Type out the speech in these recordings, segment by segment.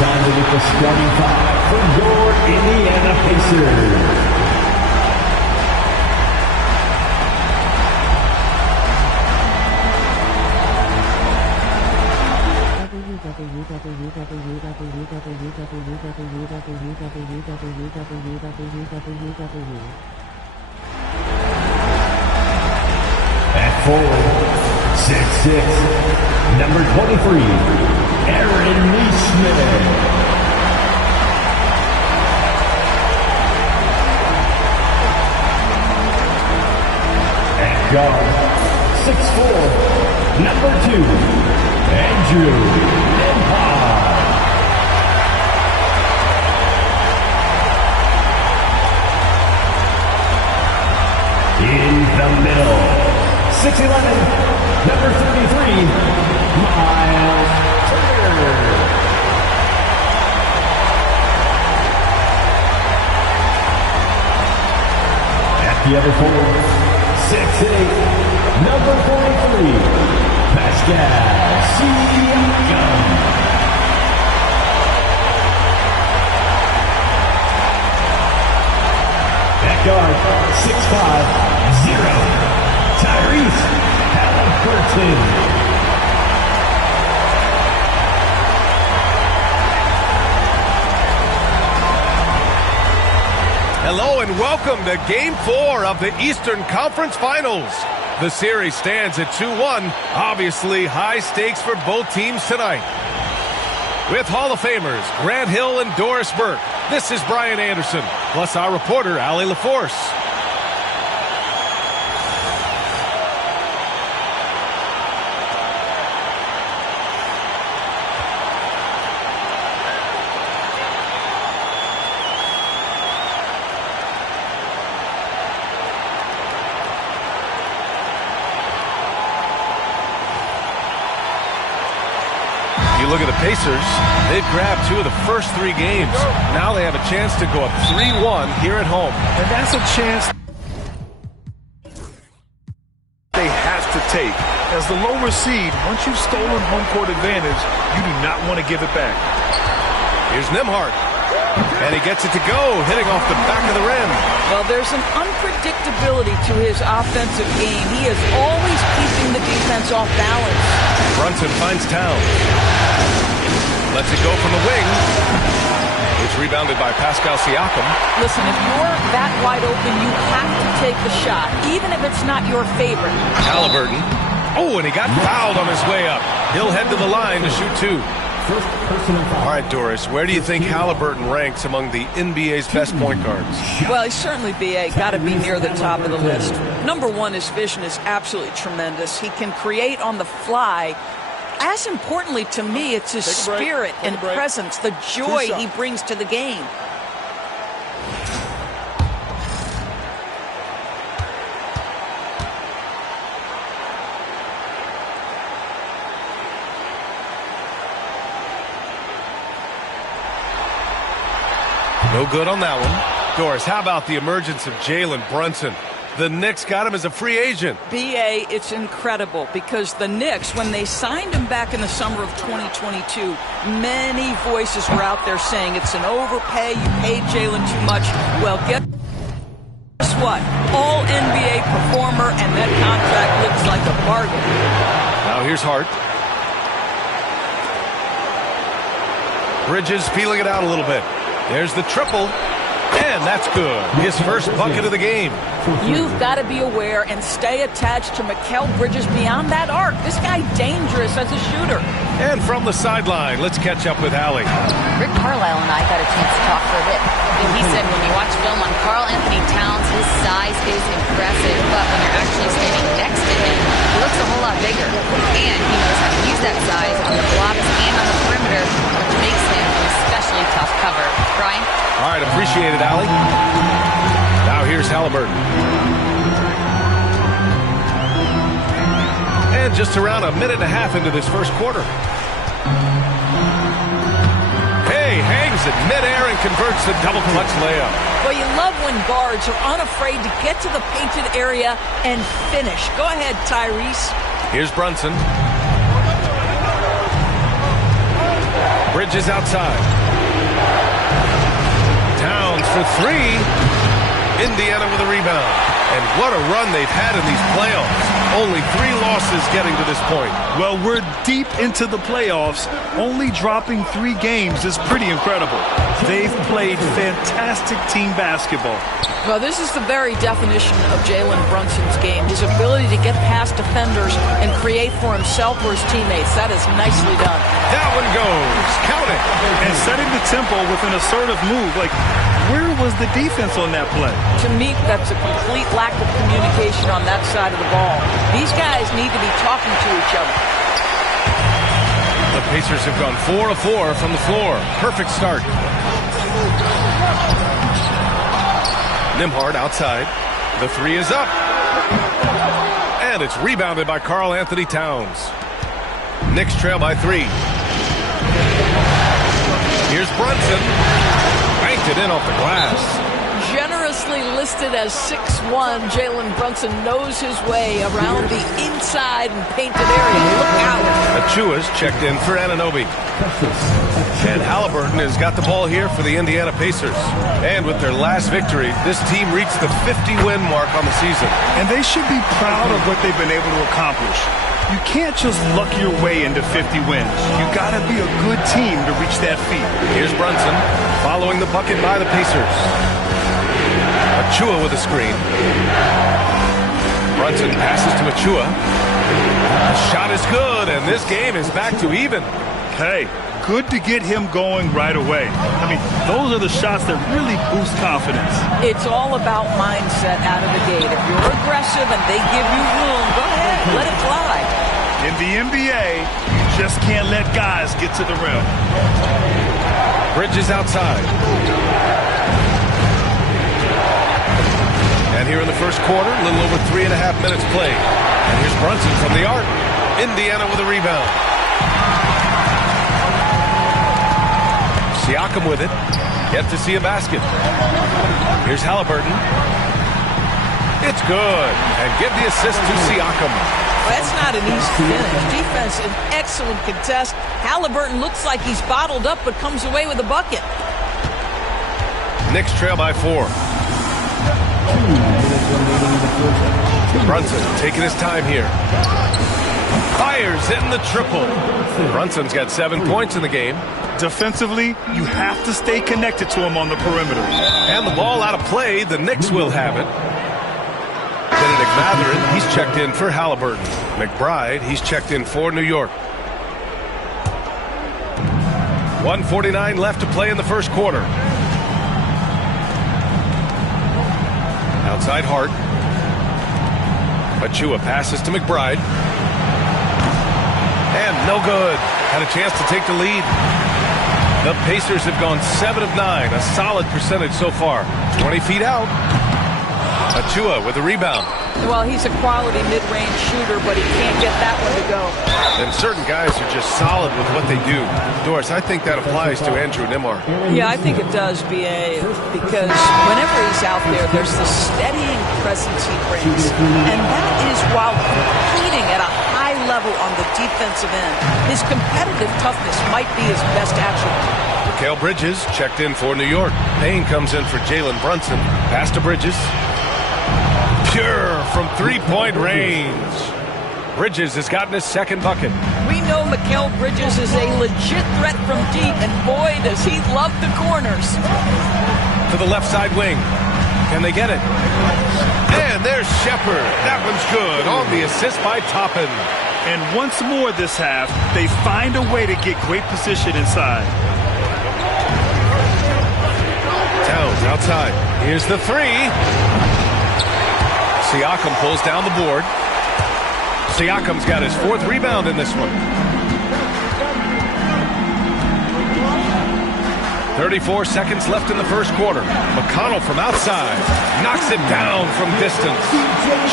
time to get the starting five for your Indiana Pacers. At forward, 6'6", number 23, Aaron Lee-Smith. At guard, 6'4", number 2, Andrew Nembhard. In the middle, 6'11", number 33, Miles Turner. At the other forward, 6'8", number 43, Pascal Siakam. At guard, 6'5", 0, Tyrese Halliburton. Hello and welcome to Game 4 of the Eastern Conference Finals. The series stands at 2-1. Obviously, high stakes for both teams tonight. With Hall of Famers Grant Hill and Doris Burke, this is Brian Anderson, plus our reporter, Allie LaForce. Look at the Pacers. They've grabbed 2 of the first 3 games. Now they have a chance to go up 3-1 here at home. And that's a chance they have to take. As the lower seed, once you've stolen home court advantage, you do not want to give it back. Here's Nembhard. And he gets it to go, hitting off the back of the rim. Well, there's an unpredictability to his offensive game. He is always keeping the defense off balance. Brunson finds Towns. Lets it go from the wing. It's rebounded by Pascal Siakam. Listen, if you're that wide open, you have to take the shot, even if it's not your favorite. Halliburton. Oh, and he got fouled on his way up. He'll head to the line to shoot 2. All right, Doris, where do you think Halliburton ranks among the NBA's best point guards? Well, he's certainly got to be near the top of the list. Number 1, his vision is absolutely tremendous. He can create on the fly. As importantly to me, it's his spirit and presence, the joy he brings to the game. No good on that one. Doris, how about the emergence of Jalen Brunson? The Knicks got him as a free agent. B.A., it's incredible because the Knicks, when they signed him back in the summer of 2022, many voices were out there saying it's an overpay, you paid Jalen too much. Well, guess what? All NBA performer, and that contract looks like a bargain. Now here's Hart. Bridges feeling it out a little bit. There's the triple. And that's good. His first bucket of the game. You've got to be aware and stay attached to Mikal Bridges beyond that arc. This guy's dangerous as a shooter. And from the sideline, let's catch up with Allie. Rick Carlisle and I got a chance to talk for a bit. And he said when you watch film on Karl Anthony Towns, his size is impressive. But when you're actually standing next to him, he looks a whole lot bigger. And he knows how to use that size on the blocks and on the perimeter, which makes him an especially tough cover. Brian? All right, appreciate it, Allie. Now here's Halliburton. And just around a minute and a half into this first quarter. Hey, hangs it midair and converts the double clutch layup. Well, you love when guards are unafraid to get to the painted area and finish. Go ahead, Tyrese. Here's Brunson. Bridges Bridges outside. Towns for three. Indiana with a rebound. And what a run they've had in these playoffs. Only 3 losses getting to this point. Well, we're deep into the playoffs. Only dropping 3 games is pretty incredible. They've played fantastic team basketball. Well, this is the very definition of Jalen Brunson's game. His ability to get past defenders and create for himself or his teammates. That is nicely done. That one goes. Count it. And setting the tempo with an assertive move. Like, where was the defense on that play? To me, that's a complete lack of communication on that side of the ball. These guys need to be talking to each other. The Pacers have gone 4 of 4 from the floor. Perfect start. Nembhard outside. The 3 is up. And it's rebounded by Karl Anthony Towns. Knicks trail by 3. Here's Brunson. Banked it in off the glass. Generously listed as 6'1", Jalen Brunson knows his way around the inside and painted area. Look out. Achua's checked in for Anunoby. And Halliburton has got the ball here for the Indiana Pacers. And with their last victory, this team reached the 50-win mark on the season. And they should be proud of what they've been able to accomplish. You can't just luck your way into 50 wins. You got to be a good team to reach that feat. Here's Brunson following the bucket by the Pacers. Achua with a screen. Brunson passes to Achua. The shot is good, and this game is back to even. Hey, good to get him going right away. I mean, those are the shots that really boost confidence. It's all about mindset out of the gate. If you're aggressive and they give you room, go ahead, let it fly. In the NBA, you just can't let guys get to the rim. Bridges outside. And here in the first quarter, a little over 3.5 minutes played. And here's Brunson from the arc. Indiana with a rebound. Siakam with it. Yet to see a basket. Here's Halliburton. It's good. And give the assist to Siakam. Well, that's not an easy finish. Defense, an excellent contest. Halliburton looks like he's bottled up but comes away with a bucket. Knicks trail by 4. Brunson taking his time here. Fires in the triple. Brunson's got 7 points in the game. Defensively, you have to stay connected to him on the perimeter. And the ball out of play. The Knicks will have it. Benedict Mathurin, he's checked in for Halliburton. McBride, he's checked in for New York. 1:49 left to play in the first quarter. Outside Hart. Achua passes to McBride. And no good. Had a chance to take the lead. The Pacers have gone 7 of 9. A solid percentage so far. 20 feet out. Achua with a rebound. Well, he's a quality mid-range shooter, but he can't get that one to go. And certain guys are just solid with what they do. Doris, I think that applies to Andrew Nembhard. Yeah, I think it does, B.A., because whenever he's out there, there's the steadying presence he brings. And that is while competing at a high level on the defensive end. His competitive toughness might be his best attribute. Mikal Bridges checked in for New York. Payne comes in for Jalen Brunson. Pass to Bridges. Pure from three-point range. Bridges has gotten his second bucket. We know Mikal Bridges is a legit threat from deep, and boy, does he love the corners. To the left side wing. Can they get it? And there's Shepard. That one's good on the assist by Toppin. And once more this half, they find a way to get great position inside. Towns outside. Here's the 3. Siakam pulls down the board. Siakam's got his 4th rebound in this one. 34 seconds left in the first quarter. McConnell from outside knocks it down from distance.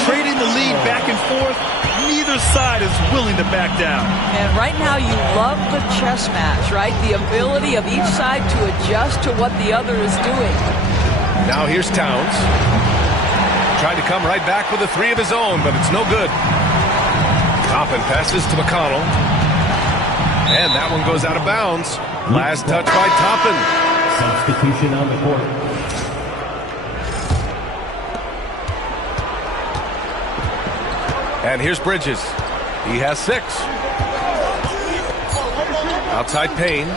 Trading the lead back and forth, neither side is willing to back down. And right now you love the chess match, right? The ability of each side to adjust to what the other is doing. Now here's Towns. Tried to come right back with a 3 of his own, but it's no good. Toppin passes to McConnell. And that one goes out of bounds. Last touch by Toppin. Substitution on the court. And here's Bridges. He has 6. Outside Payne.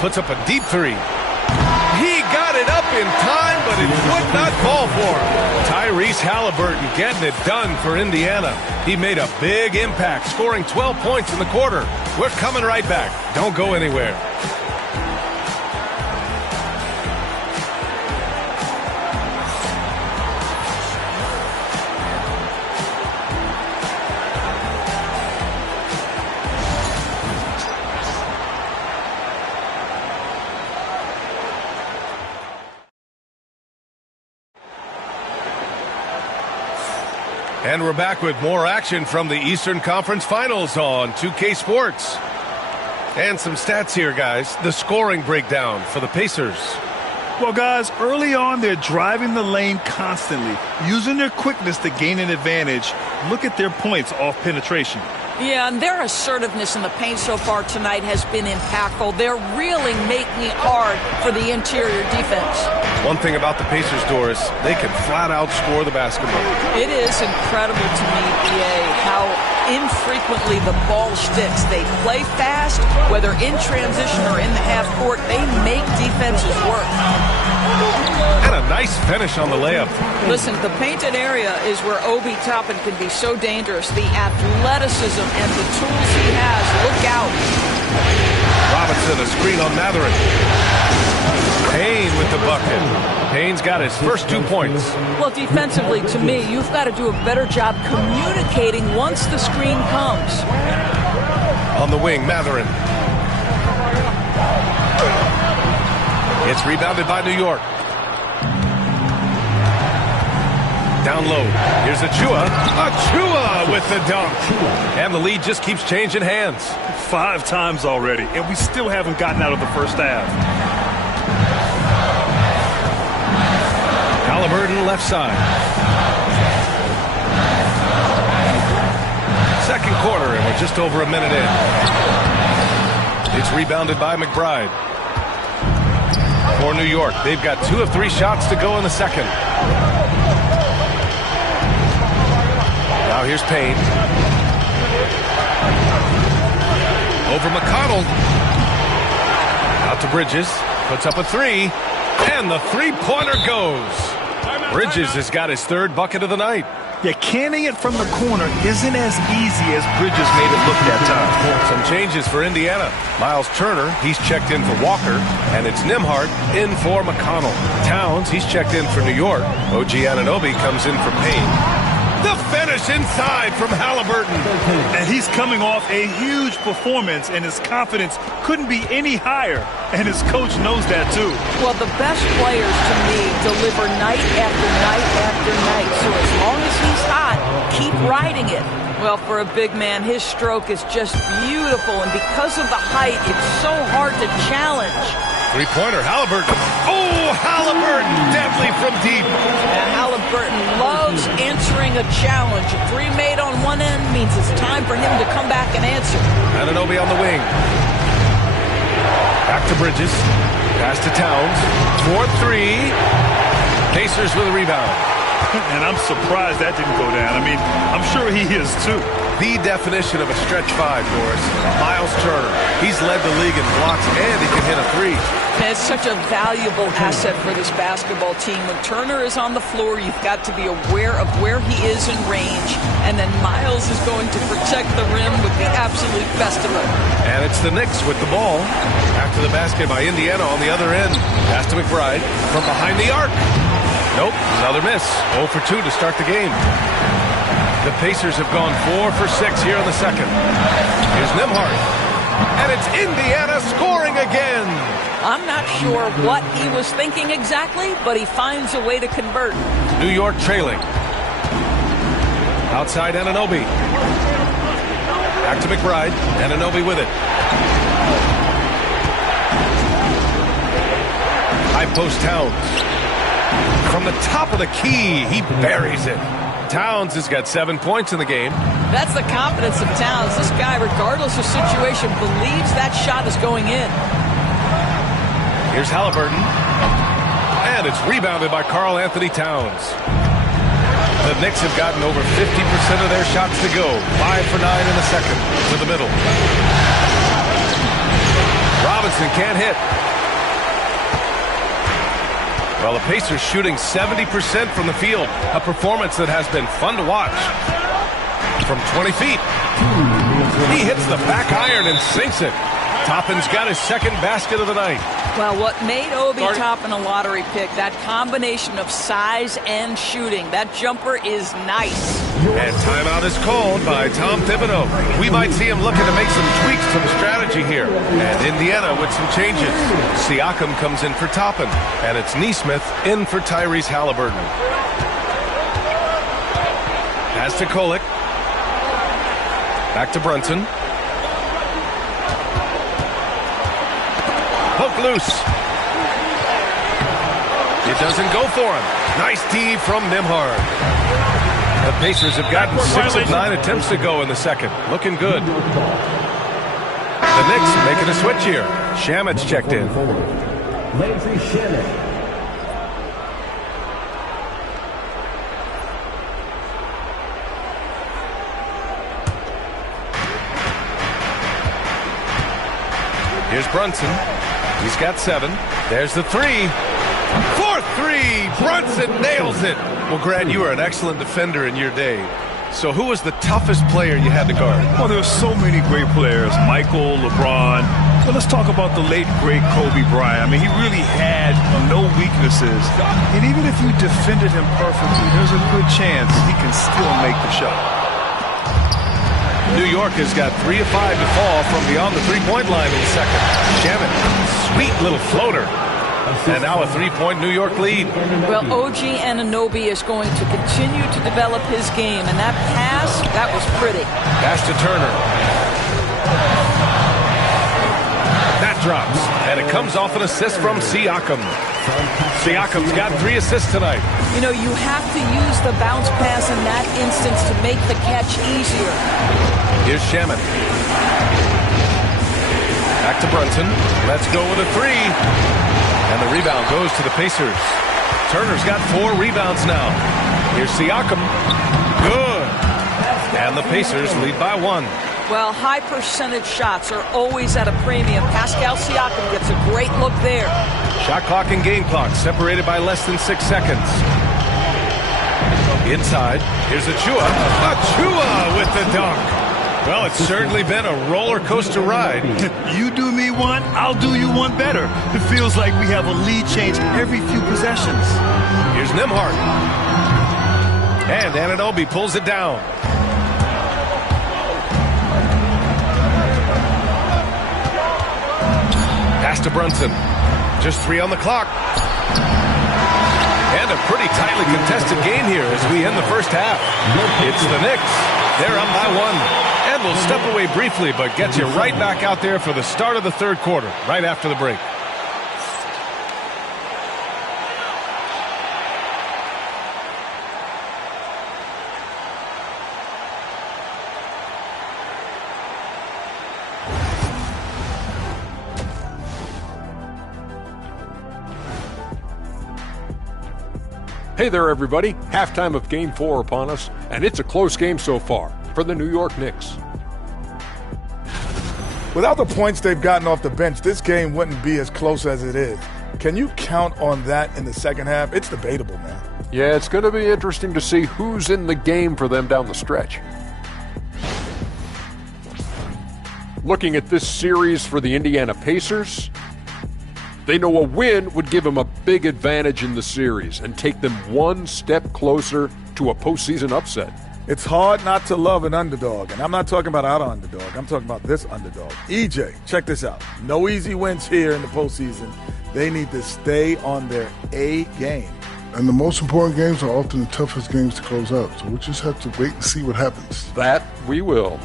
Puts up a deep 3. He got it up in time, but it would not fall for him. Tyrese Halliburton getting it done for Indiana. He made a big impact, scoring 12 points in the quarter. We're coming right back. Don't go anywhere. And we're back with more action from the Eastern Conference Finals on 2K Sports. And some stats here, guys. The scoring breakdown for the Pacers. Well, guys, early on, they're driving the lane constantly, using their quickness to gain an advantage. Look at their points off penetration. Yeah, and their assertiveness in the paint so far tonight has been impactful. They're really making it hard for the interior defense. One thing about the Pacers, Doris, they can flat out score the basketball. It is incredible to me, BA, how infrequently the ball sticks. They play fast, whether in transition or in the half court. They make defenses work. And a nice finish on the layup. Listen, the painted area is where Obi Toppin can be so dangerous. The athleticism and the tools he has. Look out. Robinson, a screen on Matherin. Payne with the bucket. Payne's got his first 2 points. Well, defensively, to me, you've got to do a better job communicating once the screen comes. On the wing, Matherin. It's rebounded by New York. Down low. Here's Achua. Achua with the dunk. And the lead just keeps changing hands. 5 times already, and we still haven't gotten out of the first half. Halliburton left side. Second quarter, and we're just over a minute in. It's rebounded by McBride. For New York, they've got 2 of 3 shots to go in the second. Now here's Payne. Over McConnell. Out to Bridges. Puts up a 3. And the three-pointer goes. Bridges has got his 3rd bucket of the night. Yeah, canning it from the corner isn't as easy as Bridges made it look that time. Some changes for Indiana. Miles Turner, he's checked in for Walker. And it's Nembhard in for McConnell. Towns, he's checked in for New York. OG Anunoby comes in for Payne. The finish inside from Halliburton. And he's coming off a huge performance, and his confidence couldn't be any higher. And his coach knows that, too. Well, the best players, to me, deliver night after night after night. So as long as he's hot, keep riding it. Well, for a big man, his stroke is just beautiful. And because of the height, it's so hard to challenge. Three-pointer, Halliburton. Oh, Halliburton, deadly from deep. And Halliburton loves answering a challenge. A 3 made on one end means it's time for him to come back and answer. Anunoby on the wing. Back to Bridges. Pass to Towns. 4-3. Pacers with a rebound. And I'm surprised that didn't go down. I mean, I'm sure he is, too. The definition of a stretch 5, Doris. Miles Turner. He's led the league in blocks, and he can hit a 3. And it's such a valuable asset for this basketball team. When Turner is on the floor, you've got to be aware of where he is in range. And then Miles is going to protect the rim with the absolute best of them. And it's the Knicks with the ball. After the basket by Indiana on the other end. Pass to McBride from behind the arc. Nope, another miss. 0 for 2 to start the game. The Pacers have gone 4 for 6 here in the second. Here's Nembhard. And it's Indiana scoring again. I'm not sure what he was thinking exactly, but he finds a way to convert. New York trailing. Outside Anunoby. Back to McBride. Anunoby with it. High post Towns. From the top of the key, he buries it. Towns has got 7 points in the game. That's the confidence of Towns. This guy, regardless of situation, believes that shot is going in. Here's Halliburton. And it's rebounded by Karl Anthony Towns. The Knicks have gotten over 50% of their shots to go. 5 for 9 in the second. To the middle. Robinson can't hit. Well, the Pacers shooting 70% from the field. A performance that has been fun to watch. From 20 feet. He hits the back iron and sinks it. Toppin's got his second basket of the night. Well, what made Obi Toppin a lottery pick, that combination of size and shooting. That jumper is nice. And timeout is called by Tom Thibodeau. We might see him looking to make some tweaks to the strategy here. And Indiana with some changes. Siakam comes in for Toppin. And it's Nesmith in for Tyrese Halliburton. Pass to Kolek. Back to Brunson. Poke loose. It doesn't go for him. Nice D from Nembhard. The Pacers have gotten 6 of 9 attempts to go in the second. Looking good. The Knicks making a switch here. Shamit's checked in. Landry Shamet. Here's Brunson. He's got 7. There's the 3. 4-3. Brunson nails it. Well, Grant, you were an excellent defender in your day. So who was the toughest player you had to guard? Well, there were so many great players. Michael, LeBron. But let's talk about the late, great Kobe Bryant. I mean, he really had no weaknesses. And even if you defended him perfectly, there's a good chance he can still make the shot. New York has got 3 of 5 to fall from beyond the three-point line in the second. Shamet, sweet little floater. And now a 3-point New York lead. Well, OG Anunoby is going to continue to develop his game. And that pass, that was pretty. Pass to Turner. That drops. And it comes off an assist from Siakam. Siakam's got 3 assists tonight. You know, you have to use the bounce pass in that instance to make the catch easier. Here's Shamet. Back to Brunson. Let's go with a 3. And the rebound goes to the Pacers. Turner's got 4 rebounds now. Here's Siakam. Good. And the Pacers lead by 1. Well, high percentage shots are always at a premium. Pascal Siakam gets a great look there. Shot clock and game clock separated by less than 6 seconds. Inside. Here's Achua. Achua with the dunk. Well, it's certainly been a roller coaster ride. You do me one, I'll do you one better. It feels like we have a lead change every few possessions. Here's Nembhard. And Anunoby pulls it down. Pass to Brunson. Just 3 on the clock. And a pretty tightly contested game here as we end the first half. It's the Knicks. They're up by 1. And we'll step away briefly, but get you right back out there for the start of the third quarter, right after the break. Hey there, everybody. Halftime of Game 4 upon us, and it's a close game so far for the New York Knicks. Without the points they've gotten off the bench, this game wouldn't be as close as it is. Can you count on that in the second half? It's debatable, man. Yeah, it's going to be interesting to see who's in the game for them down the stretch. Looking at this series for the Indiana Pacers, they know a win would give them a big advantage in the series and take them one step closer to a postseason upset. It's hard not to love an underdog, and I'm not talking about our underdog. I'm talking about this underdog. EJ, check this out. No easy wins here in the postseason. They need to stay on their A game. And the most important games are often the toughest games to close out, so we'll just have to wait and see what happens. That we will.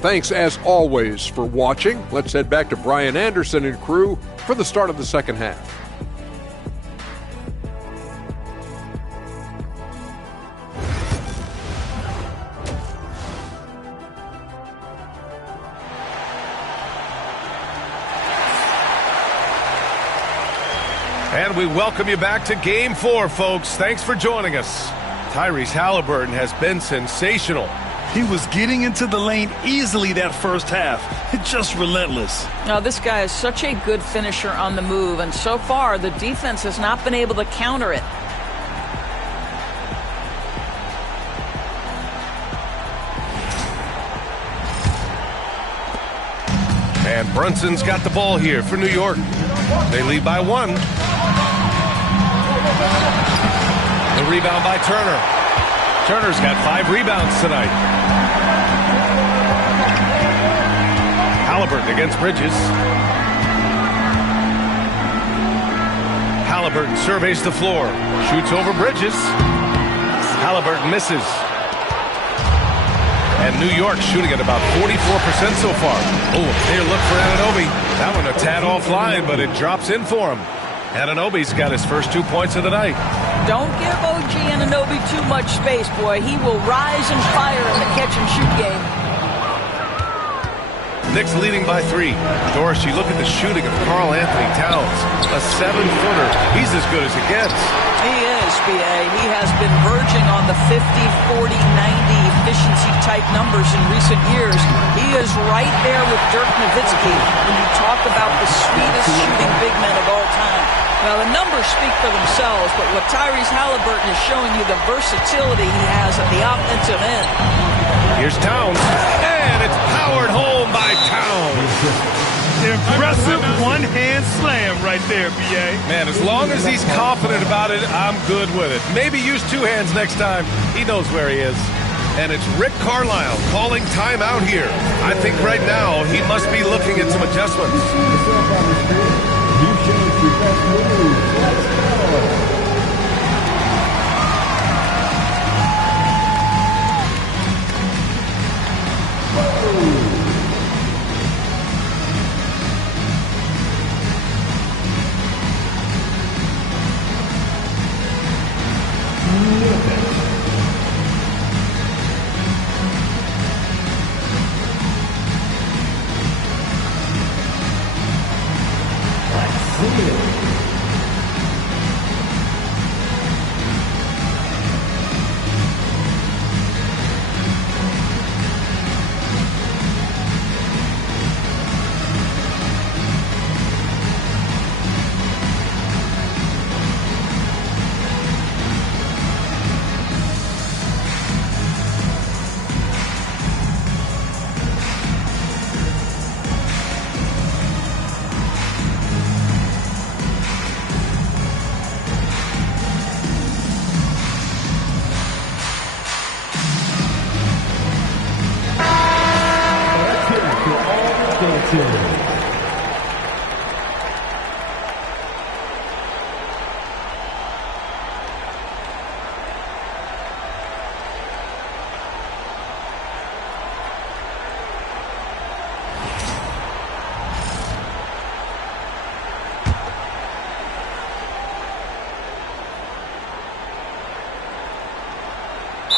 Thanks, as always, for watching. Let's head back to Brian Anderson and crew for the start of the second half. And we welcome you back to Game 4, folks. Thanks for joining us. Tyrese Halliburton has been sensational. He was getting into the lane easily that first half. Just relentless. Now, this guy is such a good finisher on the move, and so far the defense has not been able to counter it. And Brunson's got the ball here for New York. They lead by 1. The rebound by Turner. Turner's got 5 rebounds tonight. Halliburton against Bridges. Halliburton surveys the floor. Shoots over Bridges. Halliburton misses. And New York shooting at about 44% so far. Oh, clear look for Anunoby. That one a tad offline, but it drops in for him. Anunoby's got his first 2 points of the night. Don't give OG Anunoby too much space, boy. He will rise and fire in the catch-and-shoot game. Knicks leading by 3. Doris, you look at the shooting of Karl Anthony Towns. A 7-footer. He's as good as it gets. He is, B.A. He has been verging on the 50, 40, 90 efficiency-type numbers in recent years. He is right there with Dirk Nowitzki when you talk about the sweetest shooting big men of all time. Now, the numbers speak for themselves, but what Tyrese Halliburton is showing you, the versatility he has at the offensive end. Here's Towns, and it's powered home by Towns. Impressive one-hand slam right there, B.A. Man, as long as he's confident about it, I'm good with it. Maybe use 2 hands next time. He knows where he is. And it's Rick Carlisle calling timeout here. I think right now he must be looking at some adjustments. You showed your best move. Let's go.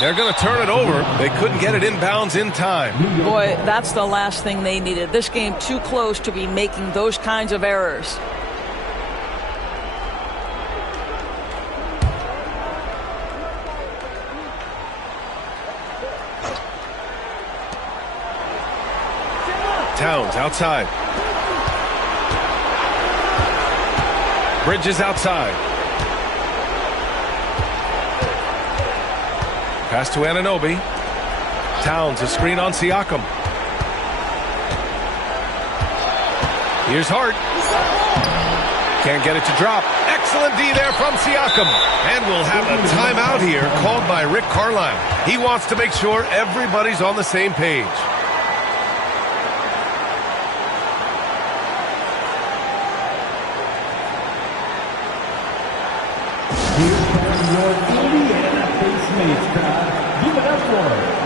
They're going to turn it over. They couldn't get it inbounds in time. Boy, that's the last thing they needed. This game too close to be making those kinds of errors. Towns outside. Bridges outside. Pass to Anunoby. Towns, a screen on Siakam. Here's Hart. Can't get it to drop. Excellent D there from Siakam. And we'll have a timeout here called by Rick Carlisle. He wants to make sure everybody's on the same page. Here comes your Indiana Facemates crowd. Give it up for it.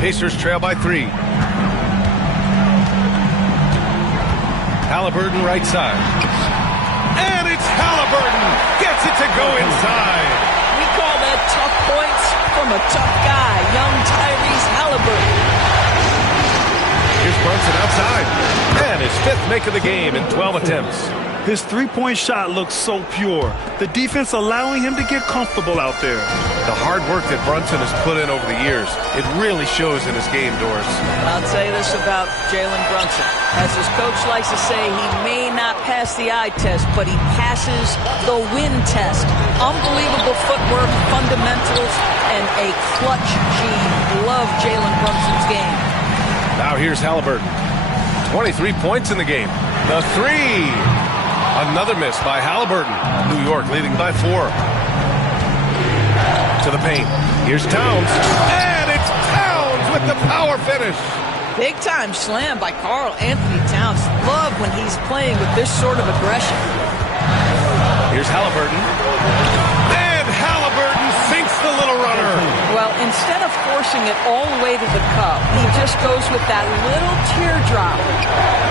Pacers trail by 3. Halliburton right side. And it's Halliburton! Gets it to go inside. We call that tough points from a tough guy, young Tyrese Halliburton. Here's Brunson outside. And his 5th make of the game in 12 attempts. His three-point shot looks so pure. The defense allowing him to get comfortable out there. The hard work that Brunson has put in over the years, it really shows in his game, Doris. I'll say this about Jalen Brunson. As his coach likes to say, he may not pass the eye test, but he passes the win test. Unbelievable footwork, fundamentals, and a clutch gene. Love Jalen Brunson's game. Now here's Halliburton. 23 points in the game. The 3. Another miss by Halliburton. New York leading by 4. To the paint. Here's Towns. And it's Towns with the power finish. Big time slam by Karl Anthony Towns. Love when he's playing with this sort of aggression. Here's Halliburton. And Halliburton sinks the little runner. Well, instead of forcing it all the way to the cup, he just goes with that little teardrop.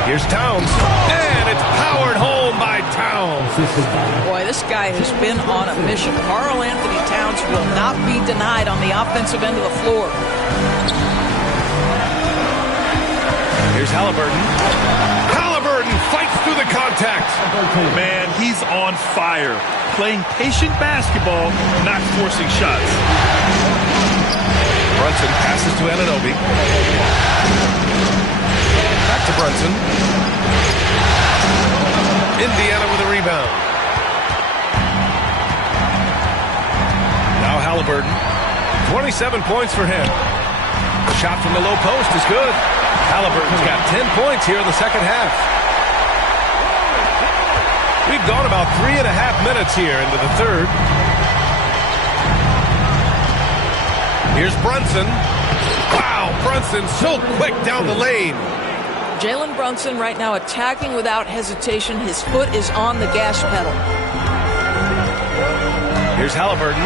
Here's Towns. And it's powered home by Towns. Boy, this guy has been on a mission. Karl Anthony Towns will not be denied on the offensive end of the floor. Here's Halliburton. Halliburton fights through the contact. Man, he's on fire. Playing patient basketball, not forcing shots. Brunson passes to Anunoby. Back to Brunson. Indiana with a rebound. Now Halliburton. 27 points for him. Shot from the low post is good. Halliburton's got 10 points here in the second half. We've gone about 3.5 minutes here into the third. Here's Brunson. Wow, Brunson so quick down the lane. Jalen Brunson right now attacking without hesitation. His foot is on the gas pedal. Here's Halliburton.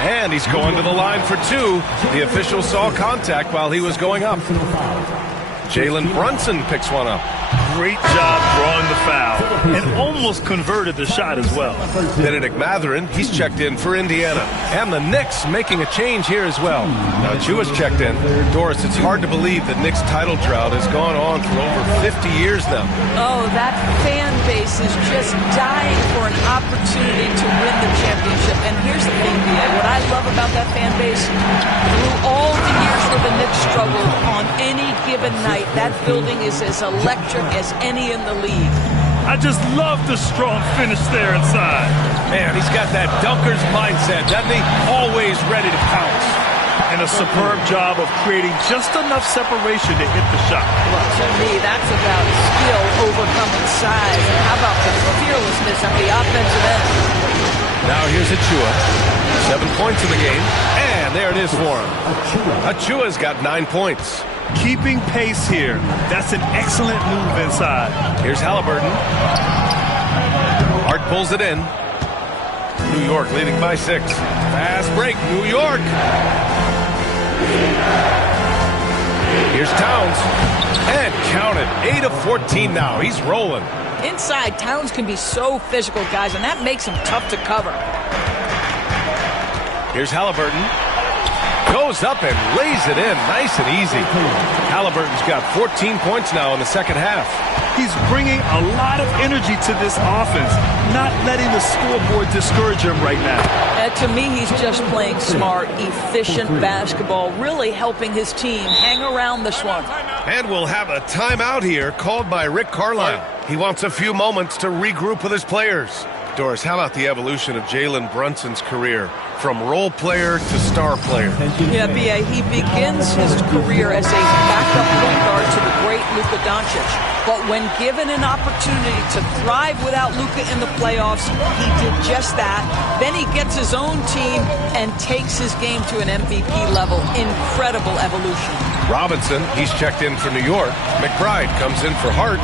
And he's going to the line for 2. The official saw contact while he was going up. Jalen Brunson picks one up. Great job drawing the foul and almost converted the shot as well. Benedict Mathurin, he's checked in for Indiana. And the Knicks making a change here as well. Now Chua's checked in. Doris, it's hard to believe the Knicks title drought has gone on for over 50 years now. Oh, that fan base is just dying for an opportunity to win the championship. And here's the thing, B.A. What I love about that fan base, through all the years where the Knicks struggled, on any given night, that building is as electric as any in the league. I just love the strong finish there inside. Man, he's got that dunker's mindset, doesn't he? Always ready to pounce. And a superb job of creating just enough separation to hit the shot. Well, to me, that's about skill overcoming size. And how about the fearlessness at the offensive end? Now here's Achua. 7 points in the game. And there it is for him. Achua's got 9 points. Keeping pace here. That's an excellent move inside. Here's Halliburton. Hart pulls it in. New York leading by 6. Fast break, New York. Here's Towns. And count it. 8 of 14 now. He's rolling. Inside, Towns can be so physical, guys, and that makes him tough to cover. Here's Halliburton. Goes up and lays it in nice and easy. Halliburton's got 14 points now in the second half. He's bringing a lot of energy to this offense, not letting the scoreboard discourage him right now. To me, he's just playing smart, efficient basketball, really helping his team hang around this one. And we'll have a timeout here called by Rick Carlisle. He wants a few moments to regroup with his players. Doris, how about the evolution of Jalen Brunson's career? From role player to star player. Yeah, B.A., he begins his career as a backup point guard to the great Luka Doncic. But when given an opportunity to thrive without Luka in the playoffs, he did just that. Then he gets his own team and takes his game to an MVP level. Incredible evolution. Robinson, he's checked in for New York. McBride comes in for Hart.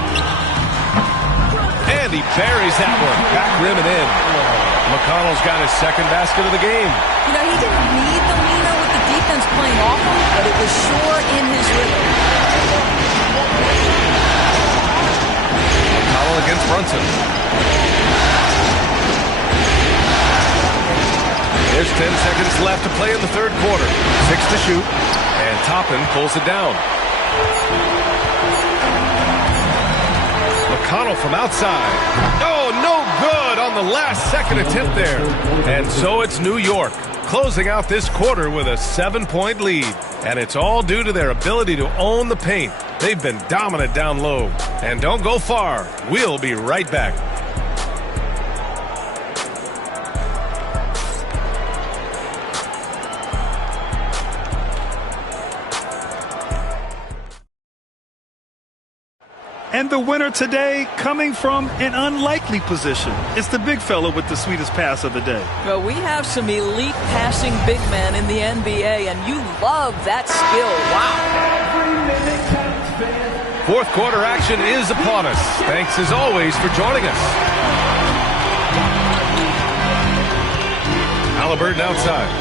And he buries that one. Back rim and in. McConnell's got his second basket of the game. You know, he didn't need the leaner with the defense playing off him, but it was sure in his rhythm. Foul against Brunson. There's 10 seconds left to play in the third quarter. 6 to shoot, and Toppin pulls it down. McConnell from outside. Oh, no good on the last second attempt there. And so it's New York closing out this quarter with a 7-point lead. And it's all due to their ability to own the paint. They've been dominant down low. And don't go far. We'll be right back. And the winner today coming from an unlikely position. It's the big fella with the sweetest pass of the day. Well, we have some elite passing big men in the NBA, and you love that skill. Wow. Fourth quarter action is upon us. Thanks as always for joining us. Halliburton outside.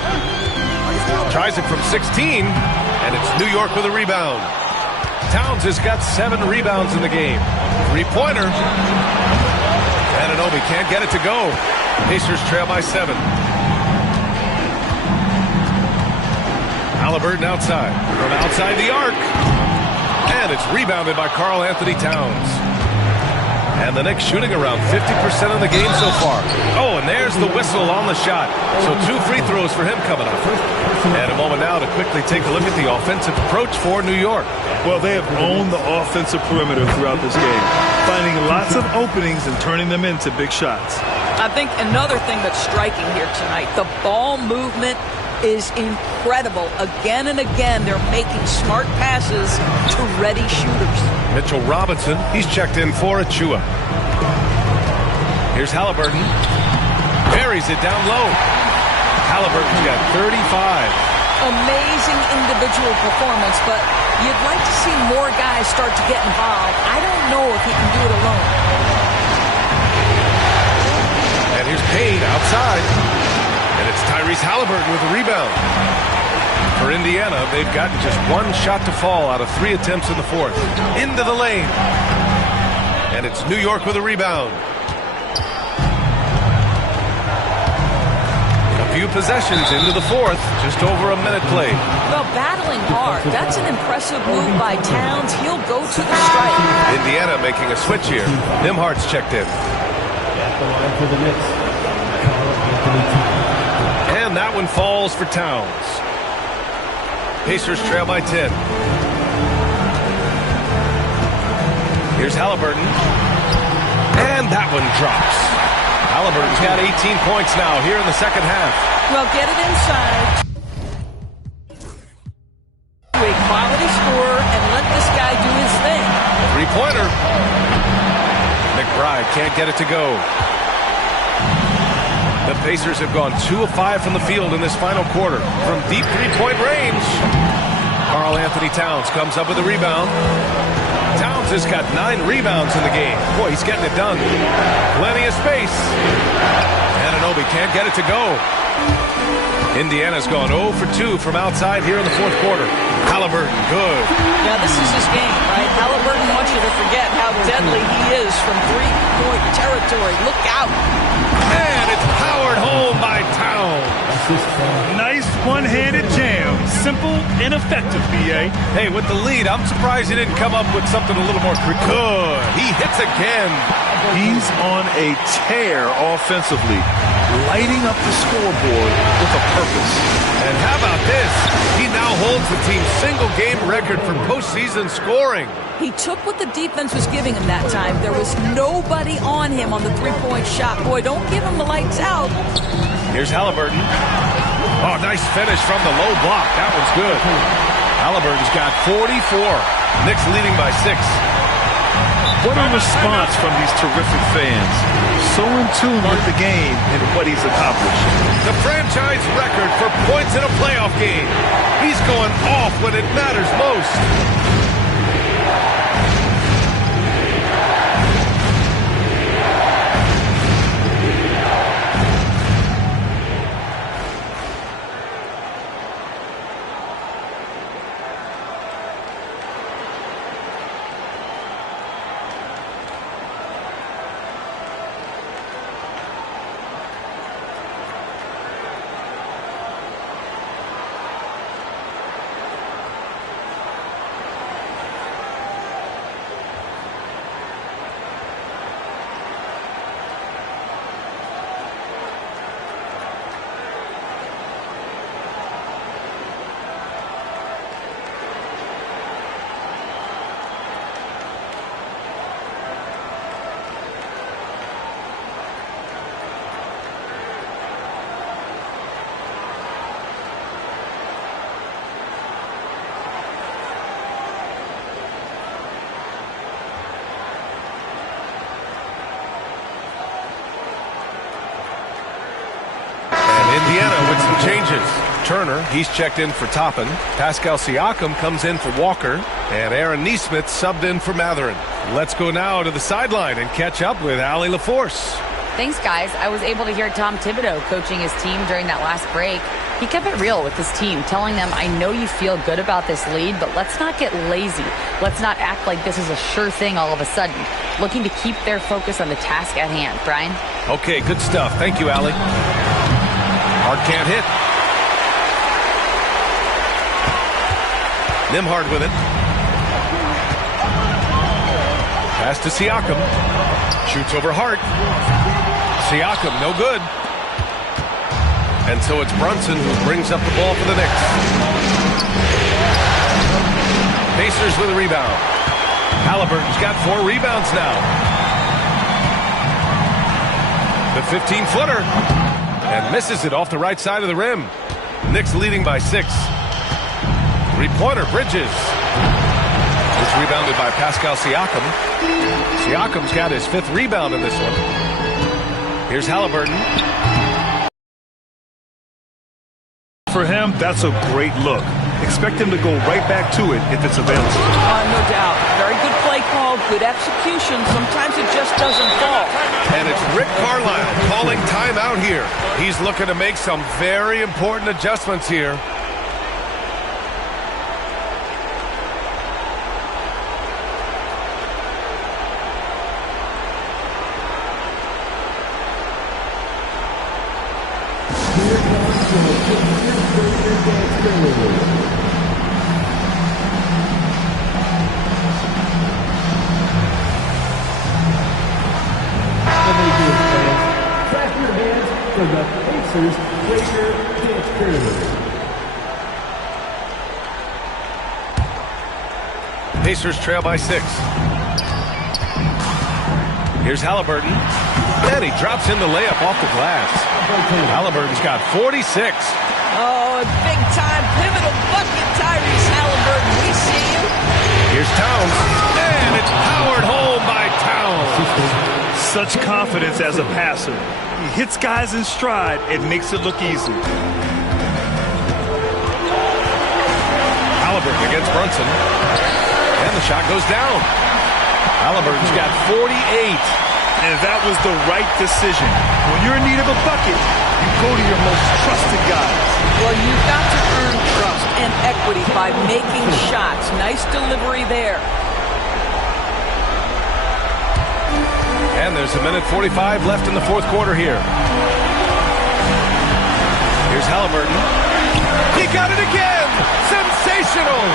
Tries it from 16, and it's New York with a rebound. Towns has got 7 rebounds in the game. 3-pointer. Anunoby can't get it to go. Pacers trail by 7. Halliburton outside. From outside the arc. And it's rebounded by Karl Anthony Towns. And the Knicks shooting around 50% of the game so far. Oh, and there's the whistle on the shot. So 2 free throws for him coming up. And a moment now to quickly take a look at the offensive approach for New York. Well, they have owned the offensive perimeter throughout this game, finding lots of openings and turning them into big shots. I think another thing that's striking here tonight, the ball movement is incredible. Again and again, they're making smart passes to ready shooters. Mitchell Robinson, he's checked in for Achua. Here's Halliburton. Buries it down low. Halliburton's got 35. Amazing individual performance, but you'd like to see more guys start to get involved. I don't know if he can do it alone. And here's Payne outside. And it's Tyrese Halliburton with a rebound. For Indiana, they've gotten just 1 shot to fall out of 3 attempts in the fourth. Into the lane. And it's New York with a rebound. Few possessions into the fourth, just over a minute played. Well, battling hard. That's an impressive move by Towns. He'll go to the strike. Indiana making a switch here. Nimhart's checked in. At the line for the Knicks. And that one falls for Towns. Pacers trail by 10. Here's Halliburton. And that one drops. Halliburton's got 18 points now here in the second half. Well, get it inside. A quality scorer and let this guy do his thing. 3-pointer. McBride can't get it to go. The Pacers have gone 2 of 5 from the field in this final quarter. From deep 3-point range. Karl Anthony Towns comes up with a rebound. Towns has got 9 rebounds in the game. Boy, he's getting it done. Plenty of space. Anunoby can't get it to go. Indiana's gone 0 for 2 from outside here in the fourth quarter. Halliburton, good. Now, this is his game, right? Halliburton wants you to forget how deadly he is from 3-point territory. Look out. And it's powered home by Towns. Nice one-handed jam. Simple and effective, B.A. Hey, with the lead, I'm surprised he didn't come up with something a little more quick. Good. He hits again. He's on a tear offensively, lighting up the scoreboard with a purpose. And how about this? He now holds the team's single-game record for postseason scoring. He took what the defense was giving him that time. There was nobody on him on the 3-point shot. Boy, don't give him the lights out. Here's Halliburton. Oh, nice finish from the low block. That one's good. Halliburton's got 44. Knicks leading by 6. What a response from these terrific fans. So in tune with the game and what he's accomplished. The franchise record for points in a playoff game. He's going off when it matters most. some changes. Turner, he's checked in for Toppin. Pascal Siakam comes in for Walker. And Aaron Nesmith subbed in for Matherin. Let's go now to the sideline and catch up with Allie LaForce. Thanks, guys. I was able to hear Tom Thibodeau coaching his team during that last break. He kept it real with his team, telling them, I know you feel good about this lead, but let's not get lazy. Let's not act like this is a sure thing all of a sudden. Looking to keep their focus on the task at hand. Brian? Okay, good stuff. Thank you, Allie. Hart can't hit. Nembhard with it. Pass to Siakam. Shoots over Hart. Siakam, no good. And so it's Brunson who brings up the ball for the Knicks. Pacers with a rebound. Halliburton's got 4 rebounds now. The 15-footer. And misses it off the right side of the rim. Knicks leading by 6. Three-pointer, Bridges. It's rebounded by Pascal Siakam. Siakam's got his 5th rebound in this one. Here's Halliburton. For him, that's a great look. Expect him to go right back to it if it's available. No doubt. Very good play call, good execution. Sometimes it just doesn't fall. And it's Rick Carlisle calling timeout here. He's looking to make some very important adjustments here. Pacers trail by 6. Here's Halliburton. And he drops in the layup off the glass. Halliburton's got 46. Oh, a big-time pivotal bucket, Tyrese Halliburton. We see you. Here's Towns. And it's powered home by Towns. Such confidence as a passer. He hits guys in stride and makes it look easy. Halliburton against Brunson. And the shot goes down. Halliburton's got 48. And that was the right decision. When you're in need of a bucket, you go to your most trusted guys. Well, you've got to earn trust and equity by making shots. Nice delivery there. And there's a minute 45 left in the 4th quarter here. Here's Halliburton. He got it again! Sensational!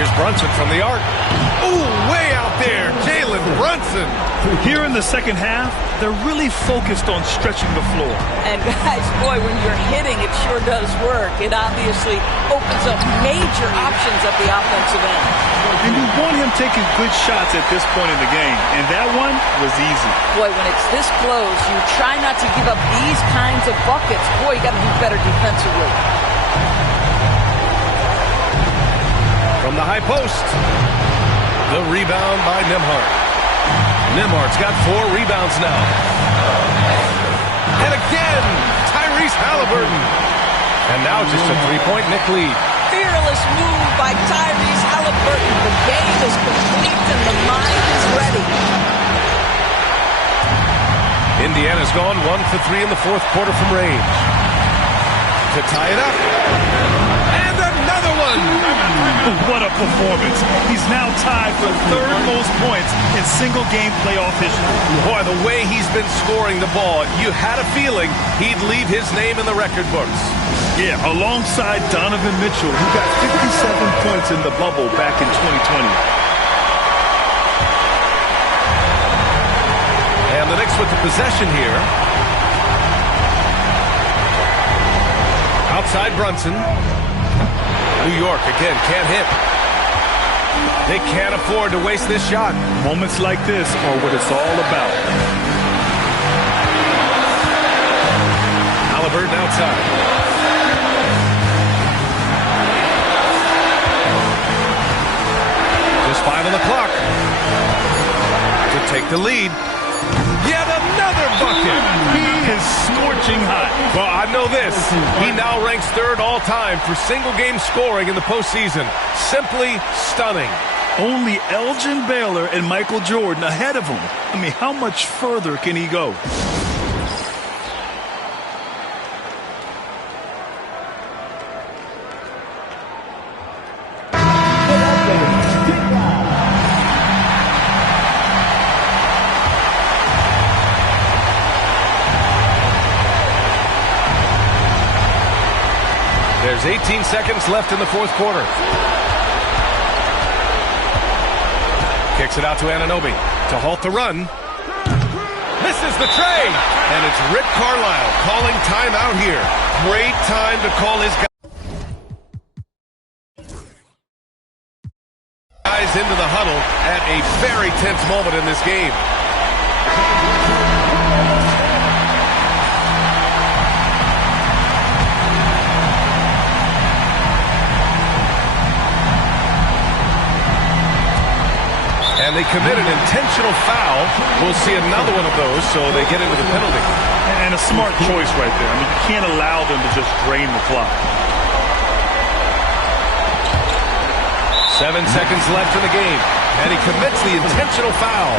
Here's Brunson from the arc. Ooh, way out there, Jalen Brunson. Here in the second half, they're really focused on stretching the floor. And guys, boy, when you're hitting, it sure does work. It obviously opens up major options at the offensive end. And you want him taking good shots at this point in the game, and that one was easy. Boy, when it's this close, you try not to give up these kinds of buckets. Boy, you got to do better defensively. From the high post, the rebound by Nembhard. Nembhard's got 4 rebounds now. And again, Tyrese Halliburton. And now just a 3-point Knick lead. Fearless move by Tyrese Halliburton. The game is complete and the mind is ready. Indiana's gone 1 for 3 in the 4th quarter from range. To tie it up. And another one! What a performance. He's now tied for 3rd most points in single-game playoff history. Boy, the way he's been scoring the ball, you had a feeling he'd leave his name in the record books. Yeah, alongside Donovan Mitchell, who got 57 points in the bubble back in 2020. And the Knicks with the possession here. Outside Brunson. New York, again, can't hit. They can't afford to waste this shot. Moments like this are what it's all about. Halliburton outside. Just 5 on the clock. the lead. Yet another bucket. He is scorching hot. Well, I know this. He now ranks third all-time for single-game scoring in the postseason. Simply stunning. Only Elgin Baylor and Michael Jordan ahead of him. I mean, how much further can he go? There's 18 seconds left in the fourth quarter. Kicks it out to Anunoby to halt the run. Misses the trade. And it's Rick Carlisle calling timeout here. Great time to call his guys into the huddle at a very tense moment in this game. And they commit an intentional foul. We'll see another one of those, so they get into the penalty. And a smart choice right there. I mean, you can't allow them to just drain the clock. 7 seconds left in the game, and he commits the intentional foul.